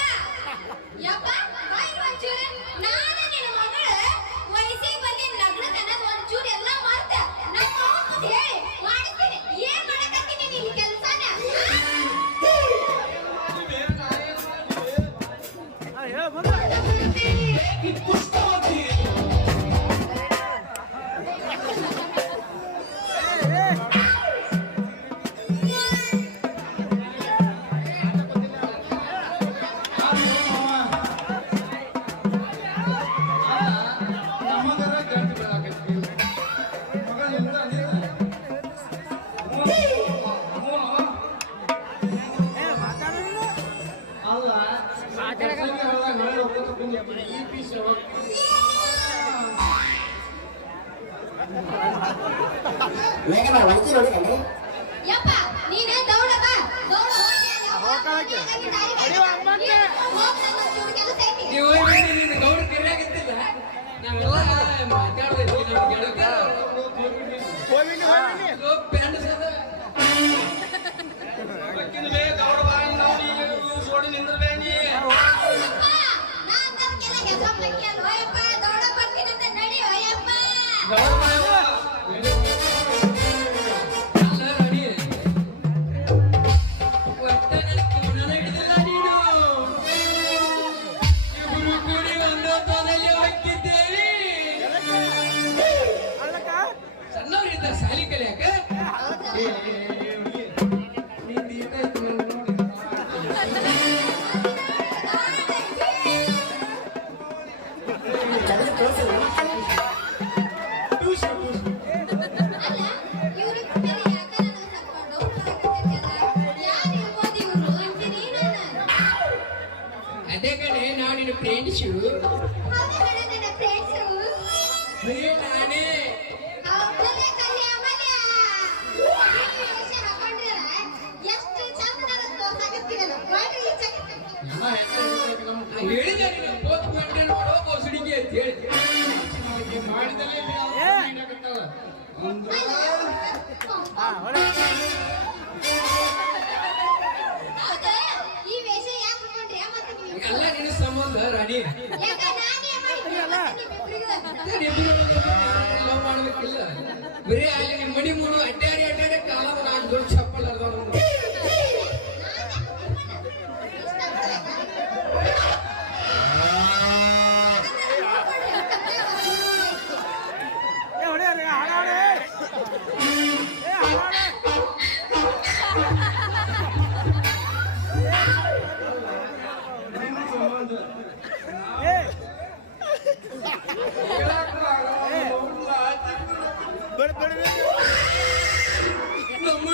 ಯಪ್ಪ ಬಾಯ್ ಒಂಚೂರು ನಾನು ನಿನ್ನ ಮಗಳ ವಯಸ್ಸಿಗೆ ಬಂದಿನ ಲಗ್ನಕ್ಕೆ ಅನ್ನೋದು ಒಂಚೂರು ಎಲ್ಲ ಮಾಡ್ತೆ ನನ್ನ ಮುಂದೆ ಹೇಳಿ ಮಾಡಿಸ್ತೀನಿ ಏನ್ ಮಾಡಕತ್ತೀನಿ ನೀನ್ ಕೆಲಸನ ಯಪ್ಪ ನೀನ ದೌಡ ಬಾ ದೌಡ ಹೋಗಿ ಕೆಲಸ ಐತಿ ನೀವು ನಿನ್ನ ಗೌಡ ಕರಿಯಾಗತ್ತಿಲ್ಲ ನಾವೆಲ್ಲ ಮಾತಾಡ್ಬೇಕು ನಮ್ಮ ಗೆಳಕ ಪ್ಯಾಂಟ್ ಸದ ಸೋಡಿ ನಿಂದ್ರಬೇನಿ ನಾನ್ ತನಕೆಲ್ಲ ಕೆಲಸ ಮಾಡ್ತೀಯಲ್ಲ ಯಪ್ಪ ದೌಡ ಬರ್ತೀನಿ ಅಂತ ನಡಿಯೋ ಯಪ್ಪ ಅಲ್ಲ ರಾಣಿ ಒಟ್ಟ ನನ್ನ ಕಿವಿನ ಹಿಡಿದಿಲ್ಲ ನೀನು ಇಬ್ರು ಕೂಡಿ ಒಂದು ತೋನಲ್ಲಿ ಹೋಗಿದ್ದೇವೆ ಸಣ್ಣವರಿದ್ದ ಸಾಲಿ ಕಲಿಯಾಕ ಅಲ್ಲ ಇವ್ರ ಮೇಲೆ ಯಾಕ ನನಗೆ ಸ್ವಲ್ಪ ಡೌಟ್ ಬರಕತ್ತೈತಲ್ಲ ಯಾರು ಇರ್ಬೋದು ಇವ್ರು ಅಂತೀನಿ ನಾನು ಅದೇ ಕಡೆ ನಾವು ನಿನ್ನ ಫ್ರೆಂಡ್ಸು ಹೌದು ಕಣೆ ನನ್ನ ಫ್ರೆಂಡ್ಸು ನಾನೇ ಅವ್ರನ್ನೇ ಕಲಿ ಅಮಲ್ಯ ವೇಷ ಹಾಕೊಂಡ್ರಲ್ಲ ಎಷ್ಟು ಚಂದ ನನಗೆ ತೋರ್ಸಾಕತ್ತೀರಲ್ಲ ಬಾರಿ ಇಚ್ಚಾಕತ್ತೆ ಹೇಳಿದೆ ನೀನು ಪೋಸ್ಟ್ ಮಾಡ್ಕೊಂಡು ಮಾಡೋ ಬೋಸಡಿಗೆ ಅಂತ ಹೇಳಿ ಮಾಡಿದಲೇ ಹೌದಾ ಈ ವೇಷ ಯಾಕೆ ಹಾಕೊಂಡ್ರಿ ಮತ್ತೆ ನೀವು ಎಲ್ಲ ನಿನ್ನ ಸಂಬಂಧ ರಾಣಿ ಯಾಕ ನಾನೇ ಮಾಡಿ ಲವ್ ಮಾಡ್ಬೇಕಿಲ್ಲ ಬರೀ ಅಲ್ಲಿ ನಿಮ್ಮ ಮನಿ ಮೂರು ಅಡ್ಡಾಡಿ ಕಾಲ ನಾನು ದೊಡ್ಡ ಚಪ್ಪಲ್ ಅರ್ಧ ನಮ್ಮ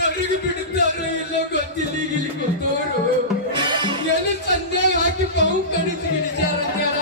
ಹೊರಗೆ ಬಿಡುತ್ತಾರೋ ಇಲ್ಲ ಗೊತ್ತಿಲ್ಲ ಈಗ ಇಲ್ಲಿ ಕೂತೋರು ಎಲ್ಲ ಸಂಧ್ಯಾಗ ಹಾಕಿ ಪಾವು ಕಡಿಸಿ ಹಿಡಿಸಾರಂತ್ಯಾರ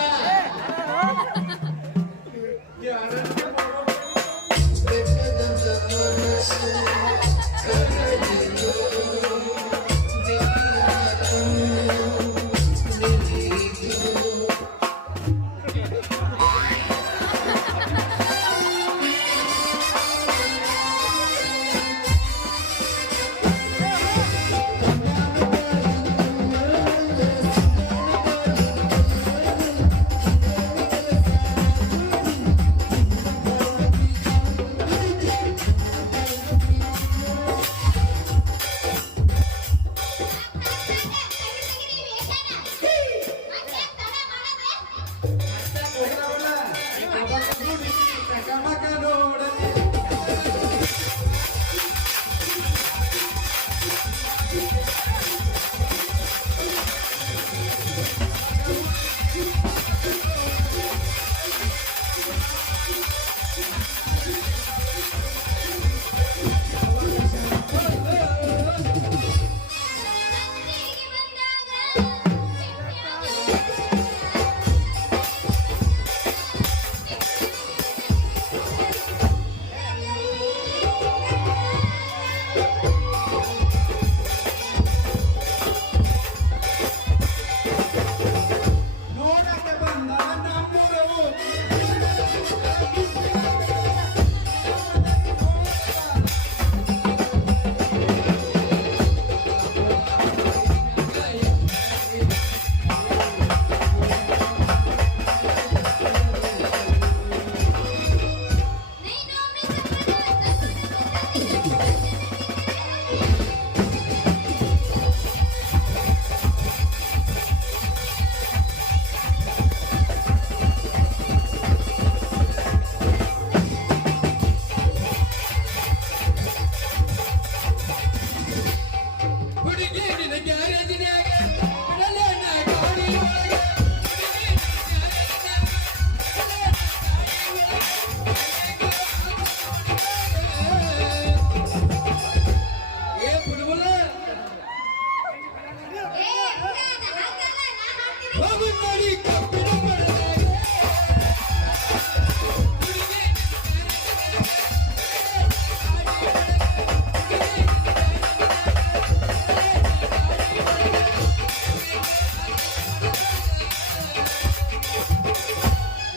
ನೋಡಕ್ಕೆ ಬಂದ ನಮ್ಮೂರವು ಹುಡುಗಿ ನಿನ್ನ ಗ್ಯಾರೇಜಿನ್ಯಾಗ ಬಿಡಲೇನ ಗಾಡಿ ಒಳಗ ಏ ಬುಲ್ಬುಲ ಹೋಗು ನೋಡಿ ಕಬ್ಬಿನ ಪಡೆದಾಗ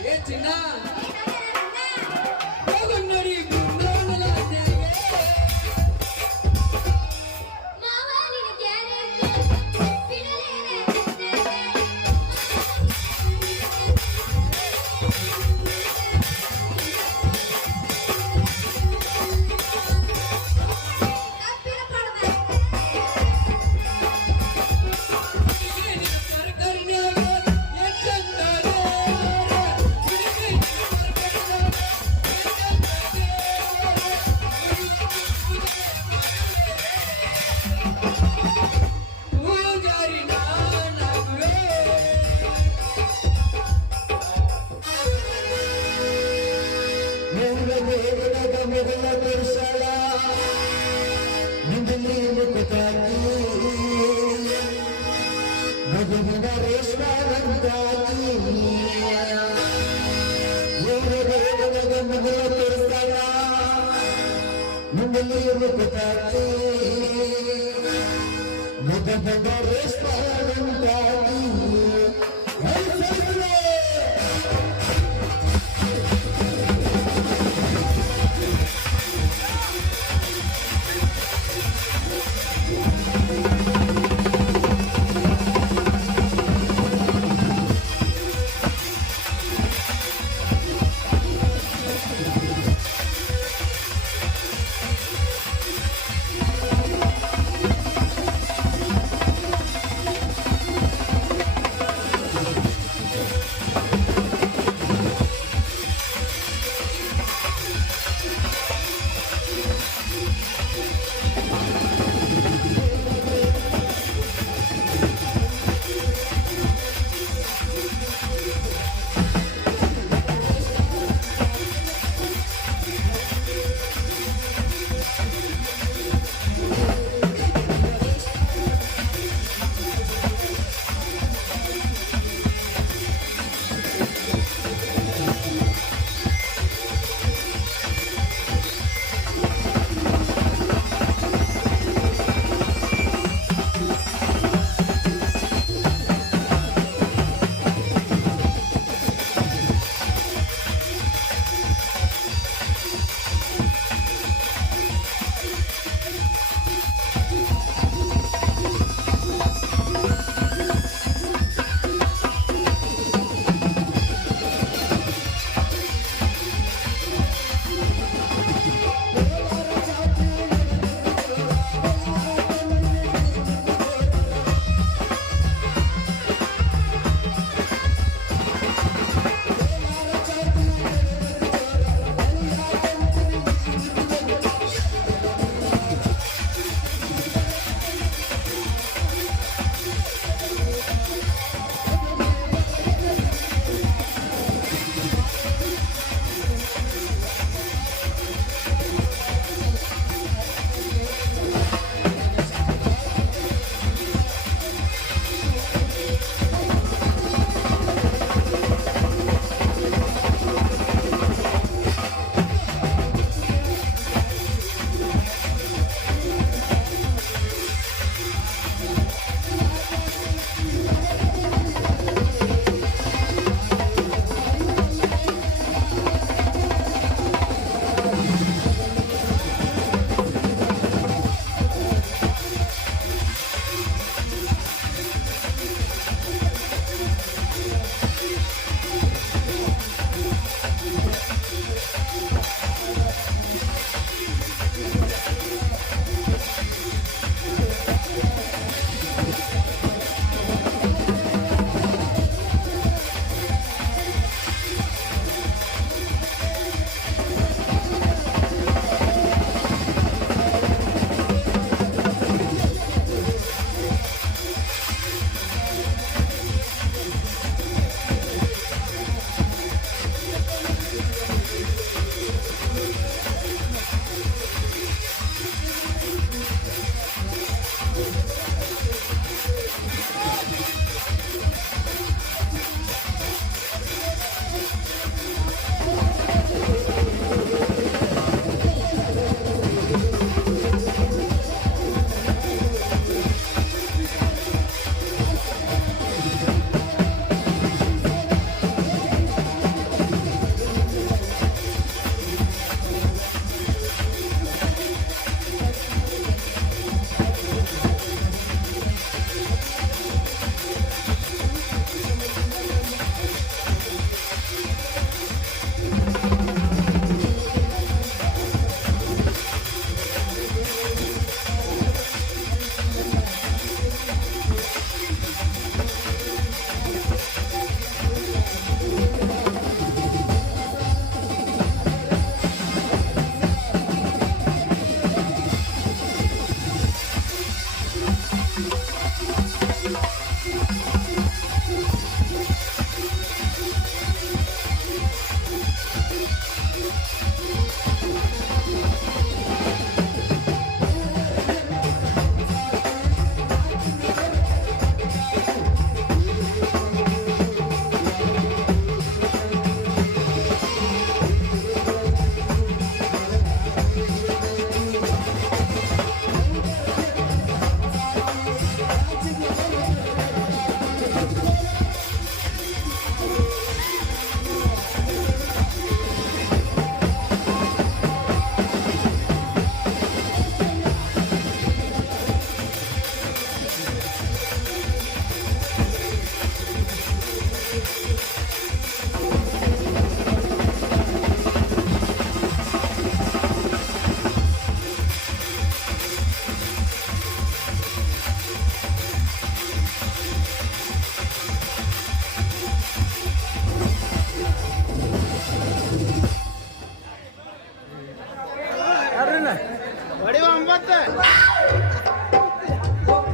ಏ ಚಿನ್ನ ಹೋಗು ನೋಡಿ ಬೃಂದಾವನದಾಗ ಮೊದಲ ದರ್ಶನ ನಿಂದಲ್ಲಿ ಮುಖತಾಕಿ ಮಗುವಿನ ರೇಷ್ಮಂತಾಕಿ ಮೊದಲ ದರ್ಶನ ನಿಂದಲ್ಲಿ ಮುಖತಾಕಿ ಮಗುವಿನ ರೇಷ್ಮಂತಾಕಿ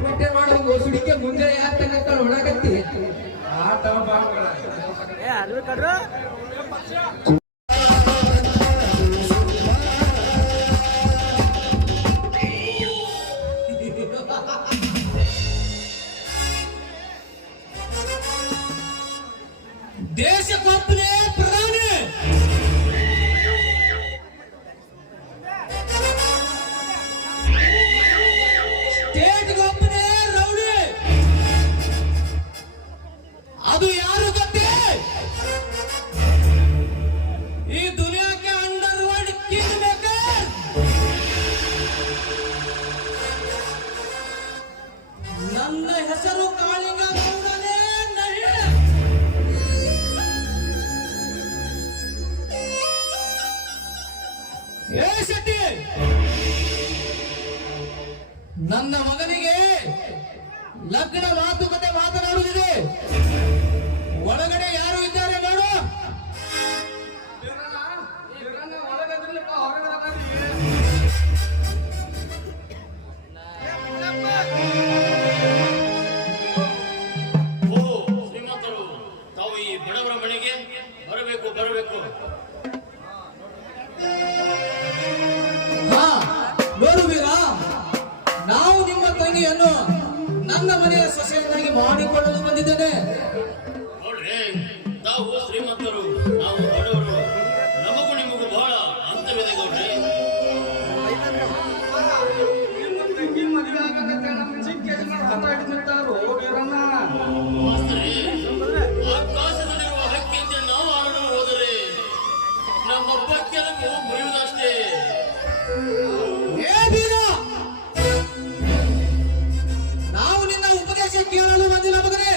ಮೇಂಟೈನ್ ಮಾಡೋ ಗೋಸುಡಿಕೆ ಮುಂದೆ ಯಾಕೆ ಹೊಡಕತ್ತಿ ಆಟ ಬಾಗಳ ದೇಶಕ್ಕೊಬ್ಬನೇ ಪ್ರಧಾನಿ, ಸ್ಟೇಟ್ಗೊಬ್ಬನೇ ರೌಡಿ. ಅದು ಯಾರು ಗೊತ್ತೇ? ಈ ದುನಿಯಾಕ್ಕೆ ಅಂಡರ್ ವರ್ಲ್ಡ್ ಕಿಂಗ್ ಮೇಕರ್. ನನ್ನ ಹೆಸರು ಕಾಳಿಂಗ ಗೌಡನೇ ನಹಿ. ಏ ಶೆಟ್ಟಿ, ನನ್ನ ಮಗನಿಗೆ ಲಗ್ನ ಮಾತುಕತೆ ಮಾತನಾಡುತ್ತಿದೆ. ಒಳಗಡೆ ಯಾರು ಇದ್ದಾರೆ ನೋಡು. ಓ ಶ್ರೀಮಂತರು, ತಾವು ಈ ಬಡವರ ಮನೆಗೆ ಬರಬೇಕು. ಹಾ, ನೋಡು ವೀರ, ನಾವು ನಿಮ್ಮ ತಂಗಿಯನ್ನು ನನ್ನ ಮನೆಯ ಸೊಸೆಯನ್ನಾಗಿ ಮಾಡಿಕೊಳ್ಳಲು ಬಂದಿದ್ದೇನೆ. ನೋಡ್ರಿ, ತಾವು ಶ್ರೀಮಂತರು, ನಾವು ಬಡವರು. ನಮಗೂ ನಿಮಗೂ ಬಹಳ ಅಂತವಿದೆ ಗೌಡ್ರಿ. ಮಾಸ್ತರೇ, ಆಕಾಶದಲ್ಲಿರುವ ಹಕ್ಕಿಯಂತೆ ನಾವು ಹಾರಲು ಹೋದರೆ ನಮ್ಮ ಬಕ್ಕೆಲವು ಮುರಿಯುವುದಷ್ಟೇ. ಏ ವೀರ, ನಾವು ನಿನ್ನ ಉಪದೇಶ ಕೇಳಲು ಬಂದಿಲ್ಲ ಮಗನೇ.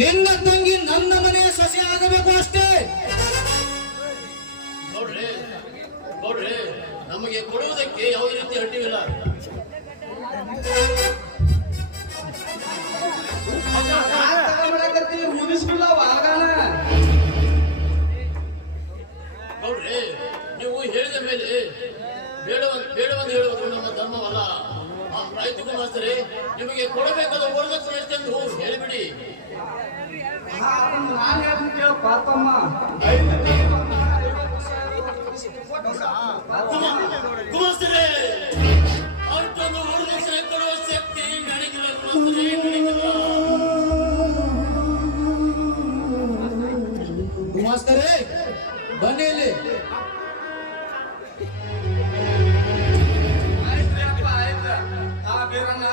ನಿನ್ನ ತಂಗಿ ನನ್ನ ಮನೆಯ ಸೊಸೆ ಆಗಬೇಕು ಅಷ್ಟೇ. ನೋಡ್ರಿ, ನಮಗೆ ಕೊಡುವುದಕ್ಕೆ ಯಾವುದೇ ರೀತಿ ಅಡ್ಡಿಯಿಲ್ಲ. ನೋಡ್ರಿ, ನೀವು ಹೇಳಿದ ಮೇಲೆ ಬೇಡವಂದು ಹೇಳುವುದು ನಮ್ಮ ಧರ್ಮವಲ್ಲ. ಆಯ್ತು ಮಾಸ್ತರೇ, ನಿಮಗೆ ಕೊಡಬೇಕಾದ ವರದಕ್ಷಿಣೆ ಎಷ್ಟೆಂದು ಹೇಳಿಬಿಡಿ. ನಾನು ಹೇಳ್ತೀನಿ ಕೇಳು ಪಾಪಮ್ಮ. ಕುಮಾಸ್ತರೇ, ಅಷ್ಟೊಂದು ವರದಕ್ಷಿಣೆ ಕೊಡುವ ಶಕ್ತಿ ನನಗಿಲ್ಲ ಕುಮಾಸ್ತರೇ, ನನಗಿಲ್ಲ. ಮಾಸ್ತರೇ, ಬನ್ನಿ ಇಲ್ಲಿ. ಆಯ್ತು. ಆ ಬೀರಣ್ಣ,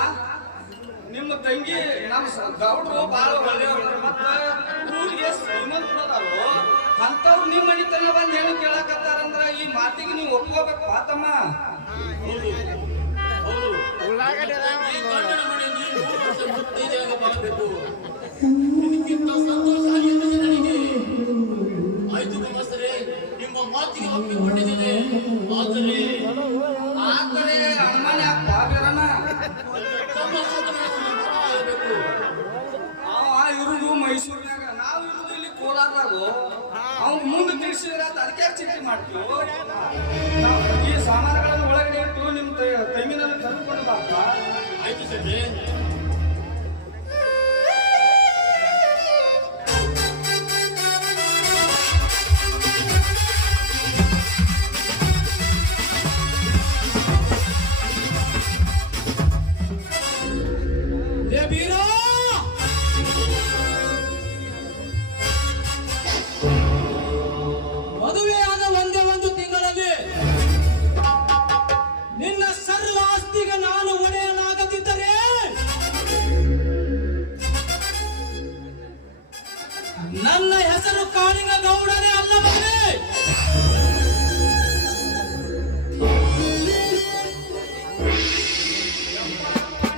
ನಿಮ್ಮ ತಂಗಿ ನಮ್ಮ ಗೌಡ್ರು ಬಾಳ ಒಳ್ಳೆಯವ್ರು, ಮತ್ತ ಊರಿಗೆ ಶ್ರೀಮಂತರು ಅದಾರು. ಅಂತವ್ರು ನಿಮ್ಮ ಮನಿತನ ಬಂದು ಏನು ಕೇಳಕತ್ತಾರಂದ್ರ ಈ ಮಾತಿಗೆ ನೀವು ಒಪ್ಕೋಬೇಕು ಪಾತಮ್ಮ. ಹೌದು, ಈ ಗಂಡನ ಮನೆಯಲ್ಲಿ 3 ವರ್ಷ ಮತ್ತೈದೇ ಆಗಬಾರಬೇಕು. ಇದಕ್ಕಿಂತ ಸಂತೋಷ ಆಗಿರುತ್ತದೆ ನನಗೆ. ಆಯ್ತು ಕುಮಾಸ್ತರೇ, ನಿಮ್ಮ ಮಾತಿಗೆ ಒಪ್ಪಿಕೊಂಡಿದ್ದೇನೆ. ಆದರೆ ಆ ಕಡೆ ಅನುಮಾನ ಯಾಕಪ್ಪ ಬೀರಣ್ಣ? ತಮ್ಮ ಸ್ವಂತ ಮನಸ್ಸಿನ ಮಾತು ಹೇಳಬೇಕು. ಅವ ಇರುದು ಮೈಸೂರಿನಾಗ, ನಾವು ಇರುದು ಇಲ್ಲಿ ಕೋಲಾರದಾಗ. ಅವ್ನು ಮುಂದೆ ತಿಳಿಸಿದ್ರೆ ಅದಕ್ಕೆ ಚಿಂತೆ ಮಾಡ್ತೀವಿ. ಈ ಸಾಮಾನುಗಳನ್ನು ಒಳಗಡೆ ಇಟ್ಟು ನಿಮ್ಮ ತೆಂಗಿನಲ್ಲಿ ತಂದುಕೊಂಡು ಬಾಪ್ಪ. ಆಯ್ತು ಸರಿ. ಏ ವೀರ, ಮದುವೆಯಾದ ಒಂದೇ ಒಂದು ತಿಂಗಳಲ್ಲಿ ನಿನ್ನ ಸರ್ವ ಆಸ್ತಿಗೆ ನಾನು ಒಡೆಯನಾಗದಿದ್ದರೆ ನನ್ನ ಹೆಸರು ಕಾಳಿಂಗ ಗೌಡನೇ ಅಲ್ಲ ಮಗನೇ.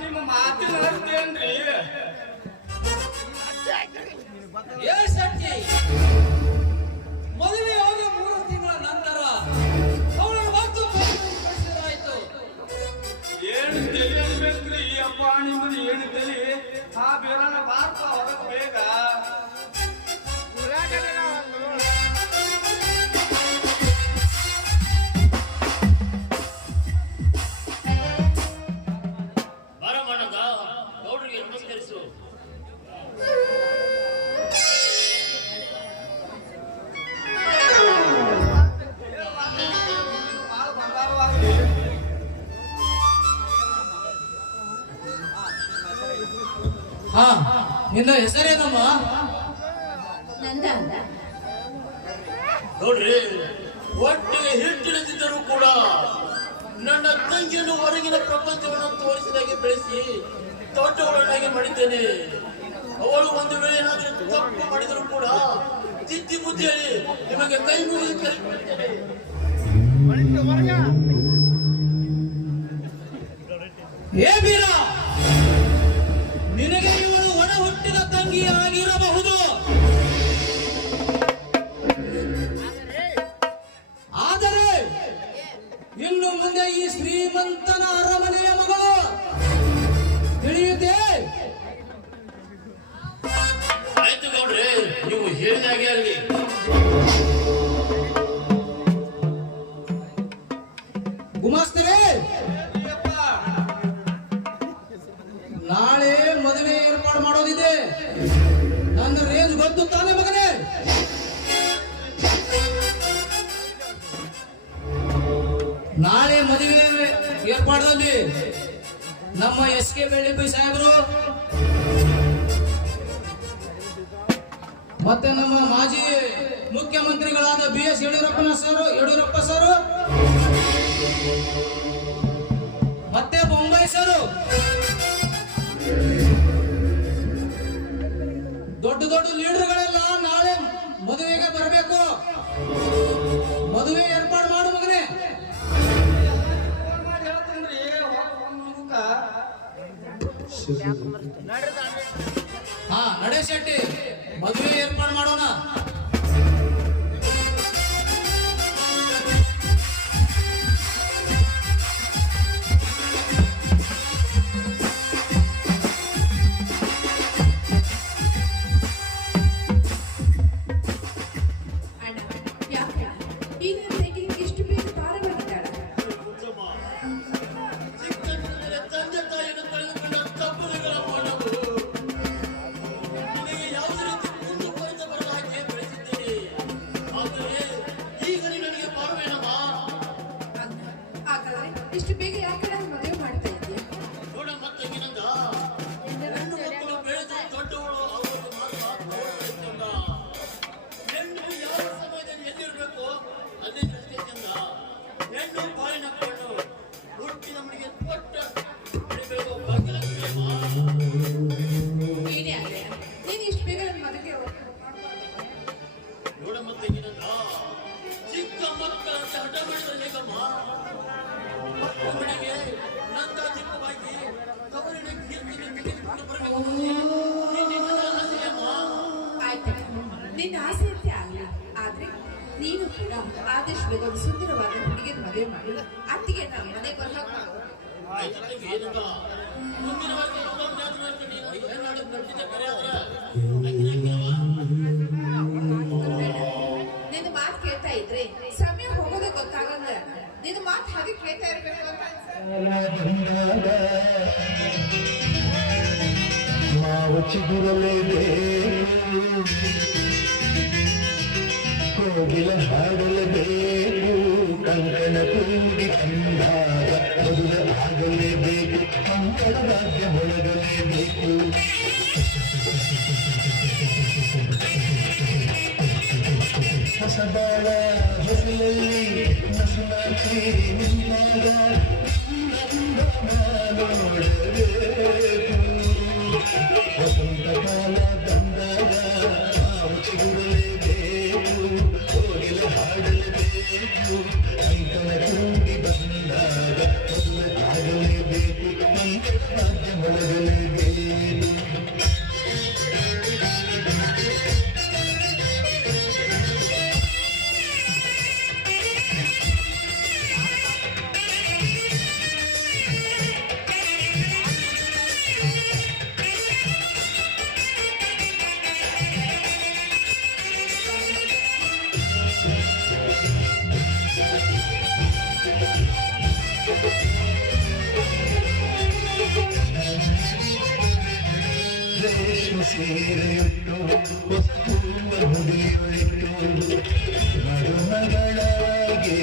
ನಿಮ್ಮ ಮಾತಿನ ಅರ್ಥ ಏನ್ರಿ? ಏ ಶೆಟ್ಟಿ, ಮದುವೆಯಾದ 3 ತಿಂಗಳ ನಂತರ ಅವಳನ್ನು ಮತ್ತು ಕಳಿಸಿದಾಯಿತು. ಏನು ತಲೆ ಅನ್ಬೇಕ್ರಿ ಈ ಅಪ್ಪ ನಿಮ್ಮದು, ಏನು ತಲೆ? ಆ ಬೀರಣ್ಣ ಬಾರಪ್ಪ ಹೊರಗೆ ಬೇಗ. ನಿನ್ನ ಹೆಸರೇನಮ್ಮ? ನಂದ ಅಂದ. ನೋಡ್ರಿ, ಒಟ್ಟಿಗೆ ಹಿಟ್ಟಿಳಿದಿದ್ದರೂ ಕೂಡ ನನ್ನ ತಂಗಿಯನ್ನು ಹೊರಗಿನ ಪ್ರಪಂಚವನ್ನು ತೋರಿಸಿದಾಗೆ ಬೆಳೆಸಿ ದೊಡ್ಡವಳನ್ನಾಗಿ ಮಾಡಿದ್ದೇನೆ. ಅವಳು ಒಂದು ವೇಳೆ ಏನಾದರೂ ತಪ್ಪು ಮಾಡಿದರೂ ಕೂಡ ತಿದ್ದಿ ಬುದ್ಧಿ ಹೇಳಿ ನಿಮಗೆ ಕೈ ಮುಗಿದು ಕೇಳಿಕೊಳ್ಳುತ್ತೇನೆ. ಏ ಬೀರ, ನಿನಗೆ ಇವಳು ಒಣ ಹುಟ್ಟಿದ ತಂಗಿ ಆಗಿರಬಹುದು, ಆದರೆ ಇನ್ನು ಮುಂದೆ ಈ ಶ್ರೀಮಂತನ ಅರಮನೆಯ ಮಗಳು, ತಿಳಿಯುತ್ತೆ? ಆಯ್ತು ಗೌಡ್ರೆ, ನೀವು ಹೇಳಿದಾಗೆ ಆಗಲಿ. ಗುಮಾಸ್ತರೇ, ನಾಳೆ ಮದುವೆ ಏರ್ಪಾಡು ಮಾಡೋದಿದೆ. ನನ್ನ ರೇಂಜ್ ಗೊತ್ತು ತಾನೆ ಮಗನೇ? ನಾಳೆ ಮದುವೆ ಏರ್ಪಾಡಲ್ಲಿ ನಮ್ಮ SK ಬೆಳ್ಳಿಬೈ ಸಾಹೇಬರು ಮತ್ತೆ ನಮ್ಮ ಮಾಜಿ ಮುಖ್ಯಮಂತ್ರಿಗಳಾದ BS ಯಡಿಯೂರಪ್ಪ ಸರ್ ಮತ್ತೆ ಬೊಂಬೈ ಸರ್, ದೊಡ್ಡ ದೊಡ್ಡ ಲೀಡರ್ಗಳೆಲ್ಲ ನಾಳೆ ಮದುವೆಗೆ ಬರಬೇಕು. ಮದುವೆ ಏರ್ಪಾಡು ಮಾಡು ಮಗನೇ. ಹಾ, ನಡೆ ಶೆಟ್ಟಿ, ಮದುವೆ ಏರ್ಪಾಡು ಮಾಡೋಣ. ಅಣ್ಣ, ಯಾಕೆ ಈ ನನ್ನ ತಂಗಿ ಇಷ್ಟು ಬೇಗ ಭಾರವಾಗಿದ್ದಾಳ? ಚಿಕ್ಕಂದಿನಲ್ಲಿ ತಂದೆ ತಾಯಿಯನ್ನು ಕಳೆದುಕೊಂಡ ತಪ್ಪುಗಳ ಮಾಡಲು ನಿನಗೆ ಯಾವುದೇ ರೀತಿ ಮುಂದುವರಿದ ಬರದ ಹಾಗೆ ಬೆಳೆಸಿದ್ದೇನೆ. ಆದರೆ ಈಗ ನೀನು ನನಗೆ ಬಾಳುವೇನಮ್ಮ? ಹಾಗಾದ್ರೆ ಇಷ್ಟು ಬೇಗ ಯಾಕೆ ನಾನು ಮದುವೆ ಮಾಡ್ತಾ ಇದ್ದೀಯ? ನೋಡಮ್ಮ ತಂಗಿನಂದ, ಹೆಣ್ಣು ಮಕ್ಕಳು ಬೆಳೆದು ದೊಡ್ಡವಳು ಅವರು ಮಾತ್ರ ನೋಡ್ಬೇಕಂದ. ಹೆಣ್ಣು ಯಾವ ಸಮಯದಲ್ಲಿ ಎಲ್ಲಿರ್ಬೇಕು ಅದೇ ದೃಷ್ಟಿ ಚಂದ. ಹೆಣ್ಣು ಬಾಳಿನ ಕೊಂಡು ಹುಟ್ಟಿನ ಮನೆಗೆ ಕೊಟ್ಟ ಬೆಳೆಬೇಕು ಭಾಗ್ಯಲಕ್ಷ್ಮಿ ಅಮ್ಮ. ಏನೇ ಆಗಲಿ ನೀನು ಇಷ್ಟು ಬೇಗ ನನ್ನ ಮದುವೆಗೆ ನೋಡಮ್ಮ ತಂಗಿನಂದ, ಚಿಕ್ಕ ಮಕ್ಕಳಂತೆ ಹಠ ಮಾಡಿದ್ರೆ ಹೇಗಮ್ಮ? ಒಬ್ಬನಿಗೆ ನಂದ ಚಿಕ್ಕವಾಗಿ ತವರಿನ ಕೀರ್ತಿಯನ್ನು ತೆಗೆದುಕೊಂಡು ಬರಬೇಕು ನಿನ್ನ ಆಸೆಯಮ್ಮ. ಆಯ್ತು, ನಿನ್ನ ಆಸೆ ಅಂತೆ ಆಗಲಿ. ಆದ್ರೆ ನೀನು ಕೂಡ ಆದಷ್ಟು ಬೇಗ ಒಂದು ಸುಂದರವಾದ ಹುಡುಗಿಯನ್ನು ಮದುವೆ ಮಾಡಿ ಅತ್ತಿಗೆ ನಾವು ಮನೆ ಬರಹಾಕ ಮಾಡು. ಆಯ್ತು ತಂಗಿ, ಏನಂದ ಮುಂದಿನ ವರ್ಷ ಇನ್ನೊಂದು ಜಾತಿ ಮಾಡ್ಕೊಂಡು ಏನಾಡು ಖಂಡಿತ ಕರೆ ಆದ್ರೆ ನಿನ್ನ ಮಾತು ಕೇಳ್ತಾ ಇದ್ರೆ ಸಮಯ ಹೋಗೋದೇ ಗೊತ್ತಾಗಲ್ಲ. ನಿನ್ನ ಮಾತು ಹಾಗೆ ಕೇಳ್ತಾ ಇರ್ಬೇಕು ಅಂತ ಅನ್ಸುತ್ತೆ. ಮಾವು ಚಿಗುರಲೇಬೇಕು, ಕೋಗಿಲ ಹಾಡಲೇಬೇಕು, ಕಂಕಣ ಕೂಡಿ ಬಂದಾಗ ಮದುವೆ ಆಗಲೇಬೇಕು, ಕಂಕಣ ರಾಜ್ಯ ಮೊಳಗಲೇಬೇಕು. ಹೊಸಬಾಳ ಹೊಸಲಲ್ಲಿ ನಸುನಾಚಿ ನಿಂತಾಗ ನೋಡಬೇಕು. ವಸಂತ ಕಾಲ ಬಂದಾಗ ನಾವು ಚಿಗುರಲೇಬೇಕು, ಕೋಗಿಲ ಹಾಡಲೇಬೇಕು, ಕಂಕಣ ಕೂಡಿ ಬಂದಾಗ ಮದುವೆ ಆಗಲೇಬೇಕು, ಕಂಕಣ ರಾಜ್ಯ ಮೊಳಗಲೇಬೇಕು. ರೇಷ್ಮೆ ಸೀರೆಯುಟ್ಟು ಹೊಸ ಹೂವ ಮುಡಿಯೊಳಿಟ್ಟು ಮರುಮಗಳಾಗಿ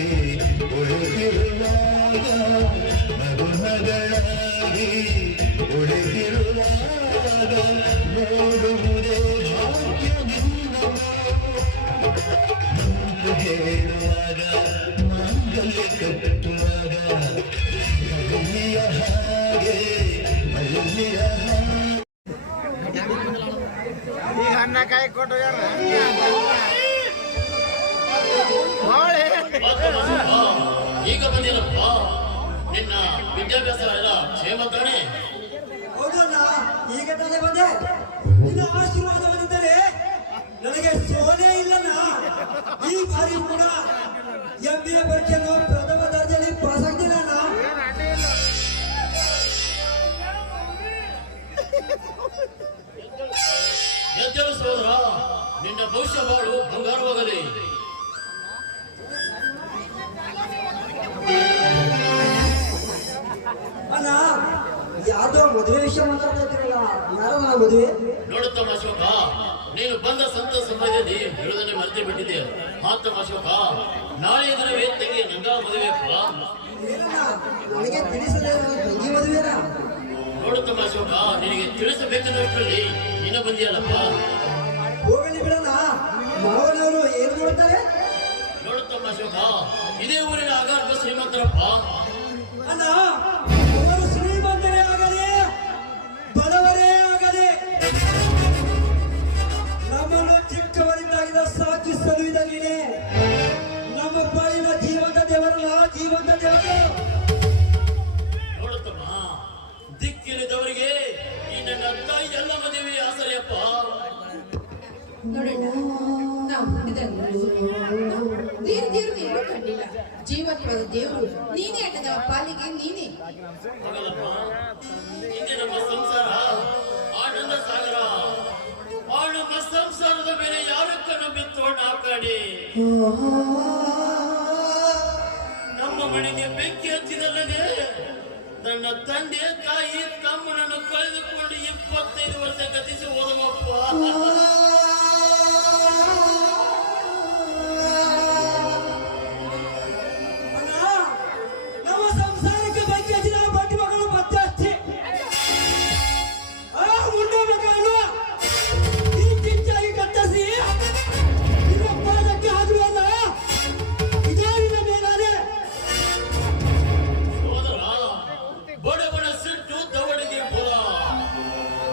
ಒಳೆದಿರುವಾಗ, ಮರುಮಗಳಾಗಿ ಒಳೆದಿರುವಾಗ ನೋಡುವುದೇ ಭಾಗ್ಯ ನಿನ್ನನು. ಮಂತ್ರ ಹೇಳುವಾಗ ಮಾಂಗಲ್ಯ ಕಟ್ಟುವಾಗ ಮಲ್ಲಿಯ ಹಾಗೆ ಮಲ್ಲಿಯ ಹಾಗೆ ಈಗ ಅನ್ನ ಕಾಯಿ ಕೊಟ್ಟು ಯಾರ ಈಗ ಬಂದಿಲ್ಲಪ್ಪ. ನಿನ್ನ ವಿದ್ಯಾಭ್ಯಾಸ ಎಲ್ಲ ಕ್ಷೇಮ ತಾನೆ? ಹೌದಣ್ಣ, ಈಗ ತಾನೇ ಬಂದೆ. ನಿನ್ನ ಆಶೀರ್ವಾದವಿದ್ದರೆ ನನಗೆ ಸೋನೆ ಇಲ್ಲಣ್ಣ. ಈ ಬಾರಿ ಕೂಡ MBA ಪರೀಕ್ಷೆಯನ್ನು ಪ್ರಥಮ ದರ್ಜೆಯಲ್ಲಿ ಪಾಸ್ ಆಗ್ತೀನಣ್ಣ. ಎದ್ದೇಳು ಸೋದರ, ನಿನ್ನ ಭವಿಷ್ಯ ಬಾಳು ಬಂಗಾರವಾಗಲಿ. ಅಣ್ಣ, ಯಾವ್ದೋ ಮದುವೆ ವಿಷಯ ಮಾತಾಡ್ತಾ ಇದ್ದೀರಲ್ಲ, ಯಾರಣ್ಣ ಮದುವೆ? ನೋಡುತ್ತಮ್ಮ ಅಶೋಕ, ನೀನು ಬಂದ ಸಂತ ಸಮಯದಲ್ಲಿ ಹೇಳುವುದನ್ನೇ ಮರೆತು ಬಿಟ್ಟಿದ್ದೆ. ಮಾತಮ್ಮ ಅಶೋಕ, ನಾಳೆ ದಿನವೇ ತಂಗಿ ನಂಗಾ ಮದುವೆಯಪ್ಪ. ಏನಣ್ಣ, ನನಗೆ ತಿಳಿಸದೆ ತಂಗಿ ಮದುವೆನಾ? ನೋಡುತ್ತಮ್ಮ ಅಶೋಕ, ನಿನಗೆ ತಿಳಿಸಬೇಕನ್ನೋಷ್ಟರಲ್ಲಿ ನೀನ ಬಂದಿಯಲ್ಲಪ್ಪ. ಹೋಗಲಿ ಬಿಡಣ್ಣ, ಮಾವನವರು ಏನ್ ನೋಡ್ತಾರೆ? ನೋಡುತ್ತಮ್ಮ ಅಶೋಕ, ಇದೇ ಊರಿನ ಅಗಾಧ ಶ್ರೀಮಂತರಪ್ಪ. ಅಣ್ಣ, ಅವರು ಶ್ರೀಮಂತರೇ ಆಗಲಿ ಬಡವರೇ ಆಗಲಿ, ನಮ್ಮನ್ನು ಚಿಕ್ಕವರಿಂದಾಗಿದ್ದ ಸಾಕಿ ಸಲುಹಿದ ನೀನೆ ನಮ್ಮ ಪಾಲಿನ ಜೀವಂತ ದೇವರಲ್ಲ, ಜೀವಂತ ದೇವರು. ನೋಡುತ್ತಮ್ಮ, ದಿಕ್ಕಿಲ್ಲದವರಿಗೆ ಈ ನನ್ನ ತಾಯಿ ಎಲ್ಲ ಮದುವೆ ಆಸರೆಯಪ್ಪ. ನೋಡೋಣ, ನಾವು ಹುಟ್ಟಿದಲ್ಲಿ ನೀರು ಕಂಡಿಲ್ಲ. ಜೀವತ್ವದ ದೇವರು ನೀನೇ, ಅಣ್ಣನ ಪಾಲಿಗೆ ನೀನೇ. ಹಾಗಲ್ಲಮ್ಮ, ಹಿಂದೆ ನಮ್ಮ ಸಂಸಾರ ಆನಂದ ಸಾಗರ. ಆ ನಮ್ಮ ಸಂಸಾರದ ಮೇಲೆ ಯಾರಕ್ಕನ್ನು ಬಿತ್ತೋಣ ಕಾಡಿ ನಮ್ಮ ಮನೆಗೆ ಬೆಂಕಿ ಹಚ್ಚಿದಲ್ಲದೆ ನನ್ನ ತಂದೆ ತಾಯಿ ತಮ್ಮನನ್ನು ಕಳೆದುಕೊಂಡು 25 ವರ್ಷ ಗತಿಸಿ ಹೋದವಪ್ಪ. ಅಣ್ಣ, ನಮ್ಮ ಸಂಸಾರಕ್ಕೆ ಬಗ್ಗೆ ಹಚ್ಚಿದ ಬಡ್ಡಿ ಮಗಳು ಮತ್ತೆ ಅಷ್ಟೇ. ಆ ಮುಂಡೆ ಮಗಳನ್ನು ಕಿಂಚಾಗಿ ಕತ್ತರಿಸಿ ನಿಮ್ಮ ಪಾದಕ್ಕೆ ಹಾಕುವಲ್ಲ, ಇದೇ ನಿನ್ನ ಮೇಲಾದೆ. ಸೋದರ, ಬಡವನ ಸಿಟ್ಟು ದವಡಿಗೆ ಬುರ.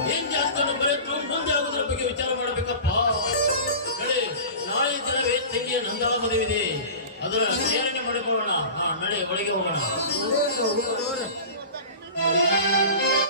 ಹೆಂಗೆ ಅಂತನ್ನು ಬರೆದು ಮುಂದೆ ಆಗೋದ್ರ ಬಗ್ಗೆ ವಿಚಾರ ಮಾಡಬೇಕಪ್ಪ. ನಡೆ, ನಾಳೆ ದಿನವೇ ತಂಗಿಯ ನಂದಾಳ ಮದುವಿದೆ. ಅದರ ಸೇರಣೆ ಮಾಡಿಕೊಳ್ಳೋಣ. ನಡೆ, ಒಳಗೆ ಹೋಗೋಣ.